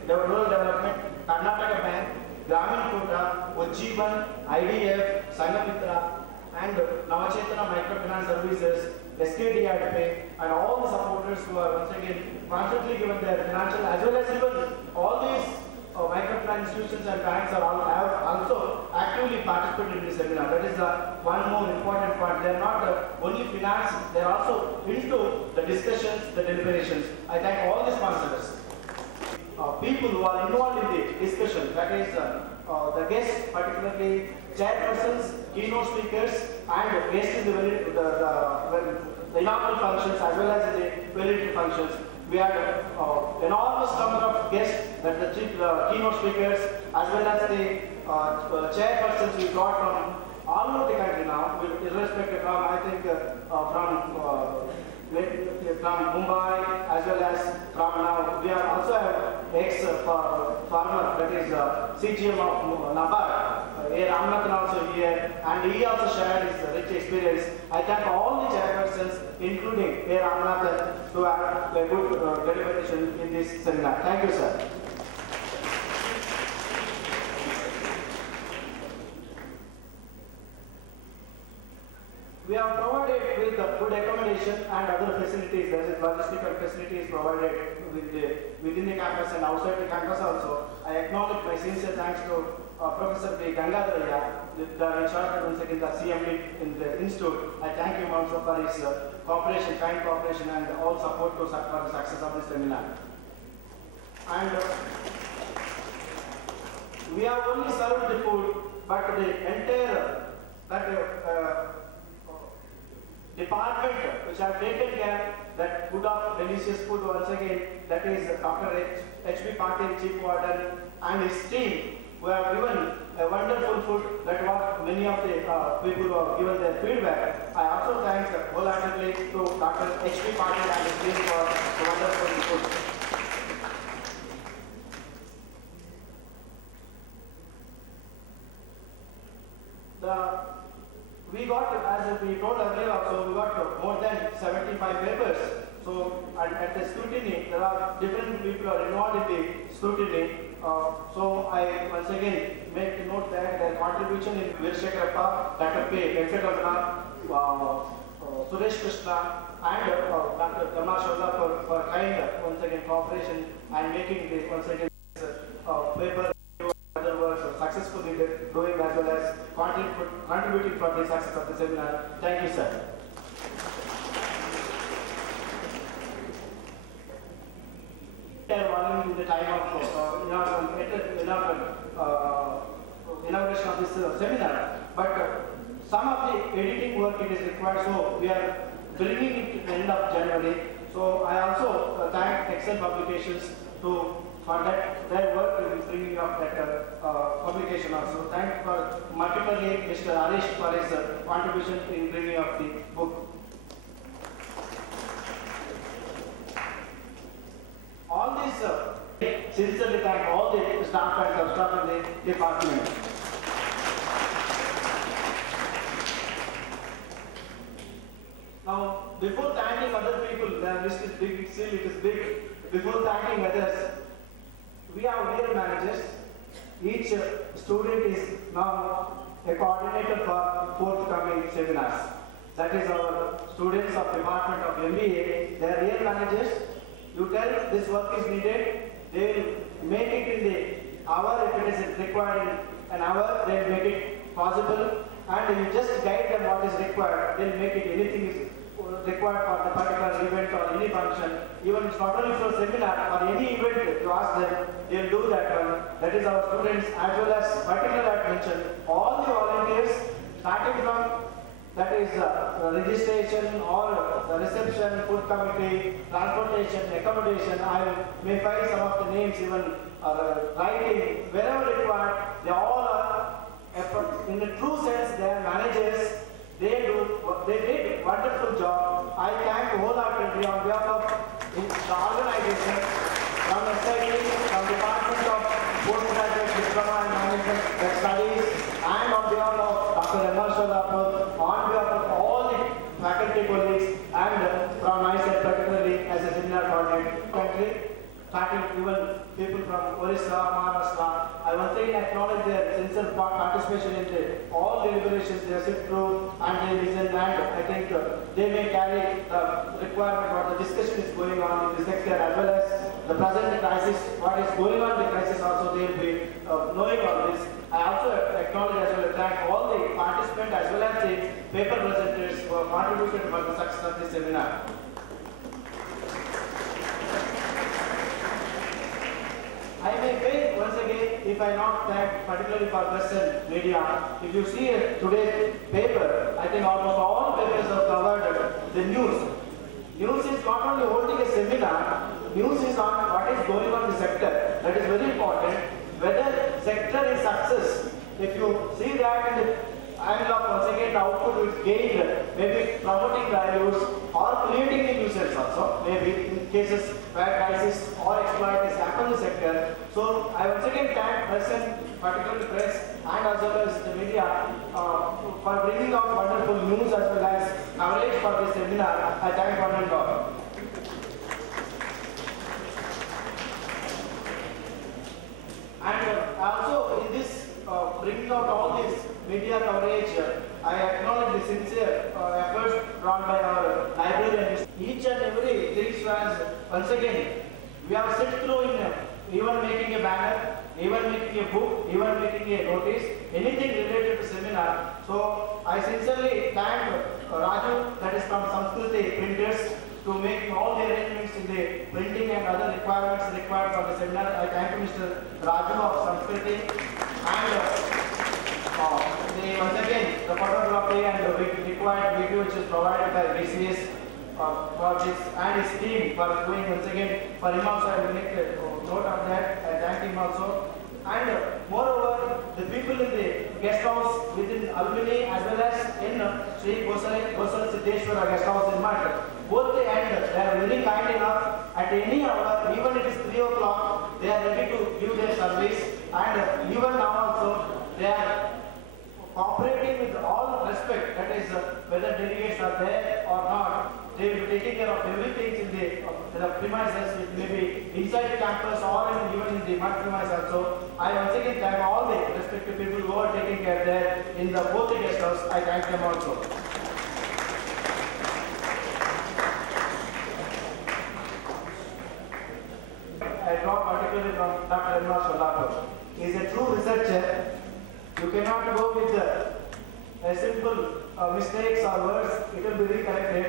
Rural Development, Karnataka Bank, Gramin Kota, Ujjivan, IDF, Sangamitra, and Navachetana Microfinance Services, SKDIP, and all the supporters who are once again constantly given their financial, as well as even all these microfinance institutions and banks are all, have also actively participated in this seminar. That is one more important point. They are not only finance, they are also into the discussions, the deliberations. I thank all the sponsors. People who are involved in the discussion, that is the guests, particularly chairpersons, keynote speakers, and guests in the inaugural functions as well as the validity functions. We had enormous number of guests, that the keynote speakers, as well as the chairpersons we got from all over the country now, irrespective from, I think, from Mumbai, as well as from now, we are also have ex-farmer, that is CGM of NABARD, A. Ramanathan also here, and he also shared his rich experience. I thank all the chairpersons, including A. Ramanathan, to have a good deliberation in this seminar. Thank you, sir. We are provided with food accommodation and other facilities, that is logistical facilities provided within the campus and outside the campus also. I acknowledge my sincere thanks to Professor P. Gangadharya, the instructor once again the CM in the institute. I thank him also for his cooperation, kind cooperation, and all support for the success of this seminar. And we have only served the food, but the entire department which have taken care that food of delicious food once again, that is Dr. H.B. Patil, Chief Warden, and his team, who have given a wonderful food. That was many of the people who have given their feedback. I also thank wholeheartedly to Dr. H.B. Patil and his team for the wonderful food. We got, as we told earlier also, we got more than 75 papers. So, and at the scrutiny, there are different people are involved in the scrutiny. So I once again make a note that their contribution in Virshakharappa, Dr. P. Venkatarana, Suresh Krishna, and Dr. Karnataka for kind once again cooperation and making the once again paper and other works successfully doing as well as contributing for the success of the seminar. Thank you, sir. In the time of inauguration of this seminar, but some of the editing work it is required, so we are bringing it to the end of January. So I also thank Excel Publications for their work in bringing up that publication also. Thank for particularly Mr. Arish for his contribution in bringing up the book. All these sincerely thank all the staff and sub-staff in the department. Now, before thanking other people, the list is big, still it is big. Before thanking others, we have real managers. Each student is now a coordinator for forthcoming seminars. That is our students of Department of MBA. They are real managers. You tell this work is needed, they will make it in the hour. If it is required in an hour, they will make it possible. And you just guide them what is required. They will make it anything is required for the particular event or any function. Even it's not only for seminar or any event, you ask them, they will do that one. That is our students, as well as particularly I mentioned, all the volunteers starting from that is registration or the reception, food committee, transportation, accommodation. I may find some of the names even writing, wherever required. They all are, in the true sense, they are managers. They did wonderful job. I thank wholeheartedly on behalf of the organization, from SIT, from the Department of Postgraduate Diploma and Management Studies, and on behalf of Dr. Emma, on behalf of all the faculty colleagues, and from myself particularly as a seminar coordinator, starting even people from Orissa, Maharashtra. I once again acknowledge their sincere participation in all deliberations they sit through and they listen, and I think they may carry the requirement what the discussion is going on in the sector, as well as the present crisis, what is going on in the crisis also they will be knowing all this. I also acknowledge as well as thank all the participants as well as the paper presenters who have contributed for the success of this seminar. I may fail once again if I not thank particularly for press and media. If you see today's paper, I think almost all papers have covered the news. News is not only holding a seminar, news is on what is going on in the sector. That is very important. Whether sector is success, if you see that in the angle of once again the output is gained, maybe promoting values or creating a nuisance also, maybe in cases where crisis or exploit is happening in the sector. So I once again thank press and particularly press and as well as the media for bringing out wonderful news as well as coverage for this seminar. I thank one and all. And also in this bringing out all this media coverage, I acknowledge the sincere efforts drawn by our librarians. Each and every thing was once again we have sit through in even making a banner, even making a book, even making a notice, anything related to seminar. So I sincerely thank Raju, that is from Samskriti Printers, to make all the arrangements in the printing and other requirements required for the seminar. I thank Mr. Raju of Samskriti and once again the photography and the required video which is provided by BCS projects and his team for doing once again. For him also I will make a note of that. I thank him also. And moreover, the people in the guest house within Albany as well as in Sri Gosal Siddheshwara guest house in Mat, both the end they are very kind enough. At any hour, even it is 3 o'clock, they are ready to give their service, and even now also they are cooperating with all respect, that is whether delegates are there or not. they will be taking care of everything in the premises, which may be inside the campus or even in the mud premise also. I once again thank all the respective people who are taking care there in the both the guest house. I thank them also. I draw particularly from Dr. Sholapur. He is a true researcher. You cannot go with a simple mistakes or words, it will be recorrected.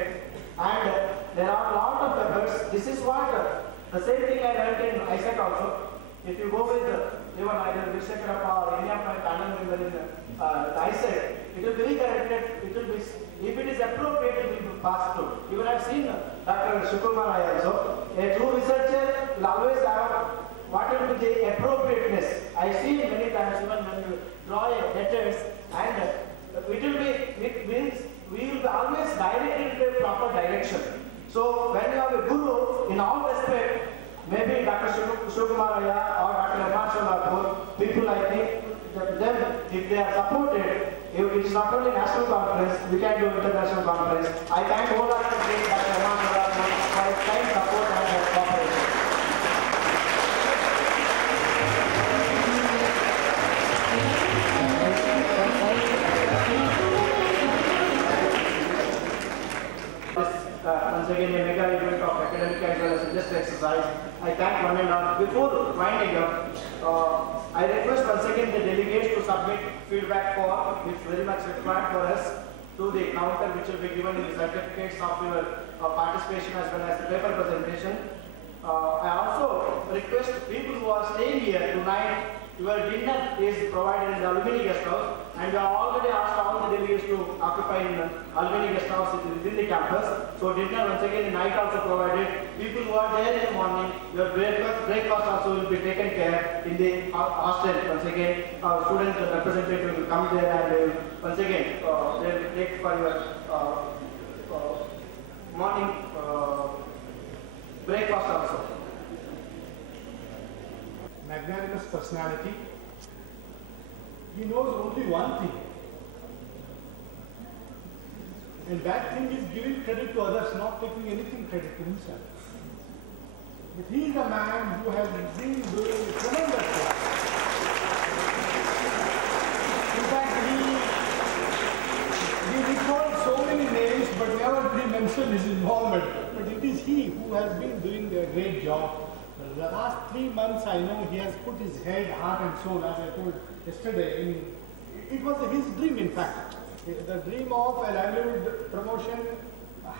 And there are a lot of efforts. This is what the same thing I learned in ISEC also. If you go with even either Vishakarappa or any of my panel member in ISEC, it will be recorrected. It will be, if it is appropriate, it will be passed through. Even I have seen Dr. Shukumar also. A true researcher will always have what will be the appropriateness. I see many times even when you draw letters and it will be, it means we will be always directed in a proper direction. So when you have a guru, in all respect, maybe Dr. Shukumaraya or Dr. Sholapur, people I think, them, if they are supported, it is not only national conference, we can do international conference. I thank wholeheartedly Dr. Sholapur for his kind support and cooperation. Once again, a mega event of academic as well as industrial exercise. I thank one and all. Before winding up, I request once again the delegates to submit feedback form, which is very much required for us, to the counter which will be given in the certificates of your participation as well as the paper presentation. I also request people who are staying here tonight, your dinner is provided in the Alumni Guest House, and we have already asked all the delegates to occupy in Alumni Guest House within the campus. So dinner once again, night also provided. People who are there in the morning, your breakfast also will be taken care in the hostel. Once again, our student representative will come there and they will, once again, they will take for your morning breakfast also. Magnanimous personality. He knows only one thing, and that thing is giving credit to others, not taking anything credit to himself. But he is a man who has been doing tremendous work. In fact, he recalled so many names, but never he mentioned his involvement. But it is he who has been doing a great job. The last 3 months, I know he has put his head, heart and soul, as I told yesterday. It was his dream, in fact. The dream of a livelihood promotion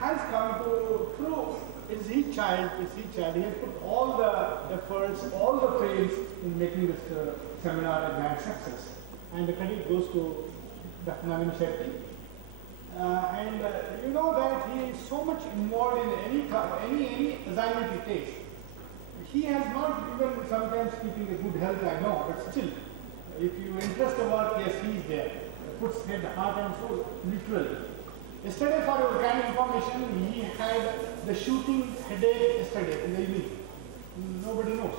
has come through. It's his child. He has put all the efforts, all the fails in making this seminar a grand success. And the credit goes to Dr. Navin Shetty. And you know that he is so much involved in any assignment he takes. He has not even sometimes keeping a good health, I know, but still, if you interest the work, yes, he is there. Puts head, heart and soul, literally. Yesterday, for your kind information, he had the shooting headache yesterday in the evening. Nobody knows.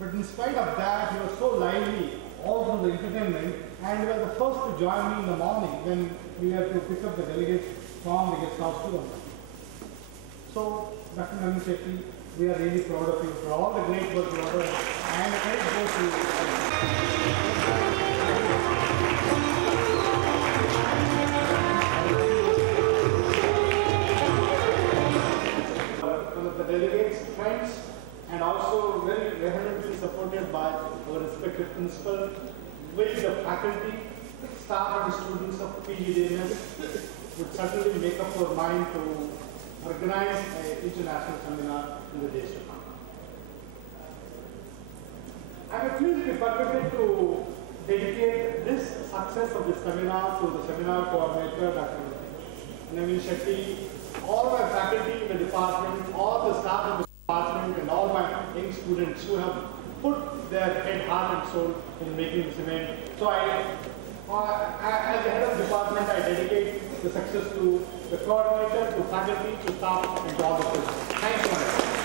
But in spite of that, he was so lively all through the entertainment, and he was the first to join me in the morning when we had to pick up the delegates from the guest house to them. So, Dr. Navin Shetty, we are really proud of you for all the great work you are doing, and credit goes to you. The delegates, friends, and also very vehemently supported by our respected principal, with the faculty, staff and students of PGDMS, would certainly make up our mind to organize an international seminar in the days to come. I am pleased to be permitted to dedicate this success of the seminar to the seminar coordinator, Dr. Navin Shetty, all my faculty in the department, all the staff in the department, and all my young students who have put their head, heart, and soul in making this event. So as the head of the department, I dedicate the success to the coordinator, to faculty, to staff, and to all the students. Thank you.